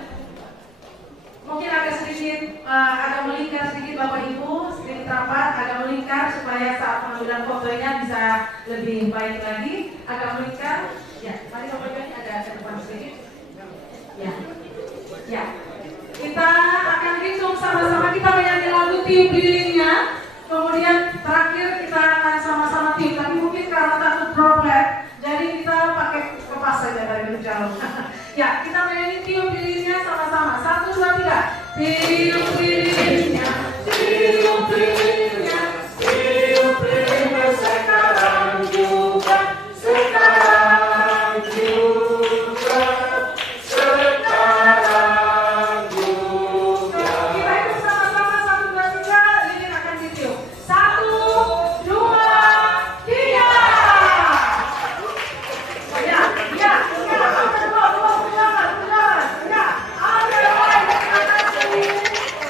Mungkin agak sedikit, agak melingkar sedikit Bapak Ibu, sedikit rapat, agak melingkar supaya saat pengambilan fotonya bisa lebih baik lagi. Agak melingkar, ya. Mari Bapak Ibu agak ke depan sedikit. Ya, ya. Kita akan hitung sama-sama, kita menyanyi lagu tiup lilinnya. Kemudian terakhir kita akan sama-sama tiup, tapi mungkin karena takut droplet, jadi kita pakai kepas saja dari jauh. Ya, kita menyanyi tiup lilinnya sama-sama. 1, 2, 3. Tiup lilinnya, tiup lilinnya, tiup lilinnya sekarang juga, sekarang juga, sekarang juga. Kita hitung sama-sama 1, 2, 3, lilin akan ditiup. 1, 2, 3.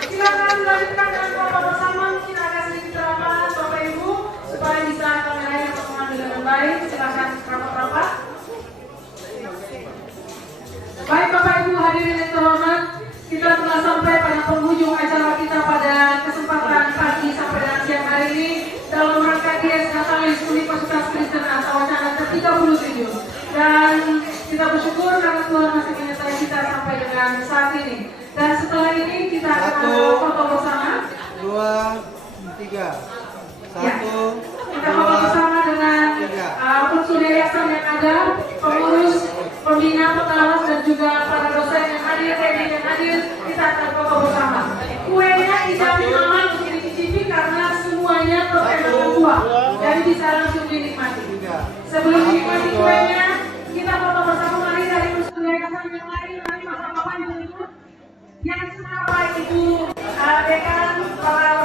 Silakan lanjutkan dengan foto bersama, mungkin agak sedikit rapat Bapak Ibu supaya bisa kameranya mengambil dengan baik. Silakan rapat-rapat. Baik Bapak Ibu hadirin yang terhormat, kita telah sampai pada penghujung acara kita pada kesempatan pagi sampai dengan siang hari ini dalam rangka Dies Natalis Universitas Kristen Arta Wacana ke-37. Dan kita bersyukur karena Tuhan masih menyertai kita sampai dengan saat ini. Dan setelah ini kita akan foto bersama. 2, 3. 1, Ya. Kita foto bersama dengan unsur yayasan yang ada, pengurus, pembina, pengawas dan juga para dosen yang hadir, teknik yang hadir. Kita akan foto bersama. Kuenya dijamin aman untuk dicicipi karena semuanya perkenalan tua, jadi bisa langsung dinikmati. Sebelum dinikmati kuenya, kita foto bersama. Mari dari unsur yayasan yang lain, mari bapak-bapak ibu-ibu yang semua Bapak Ibu dekan, para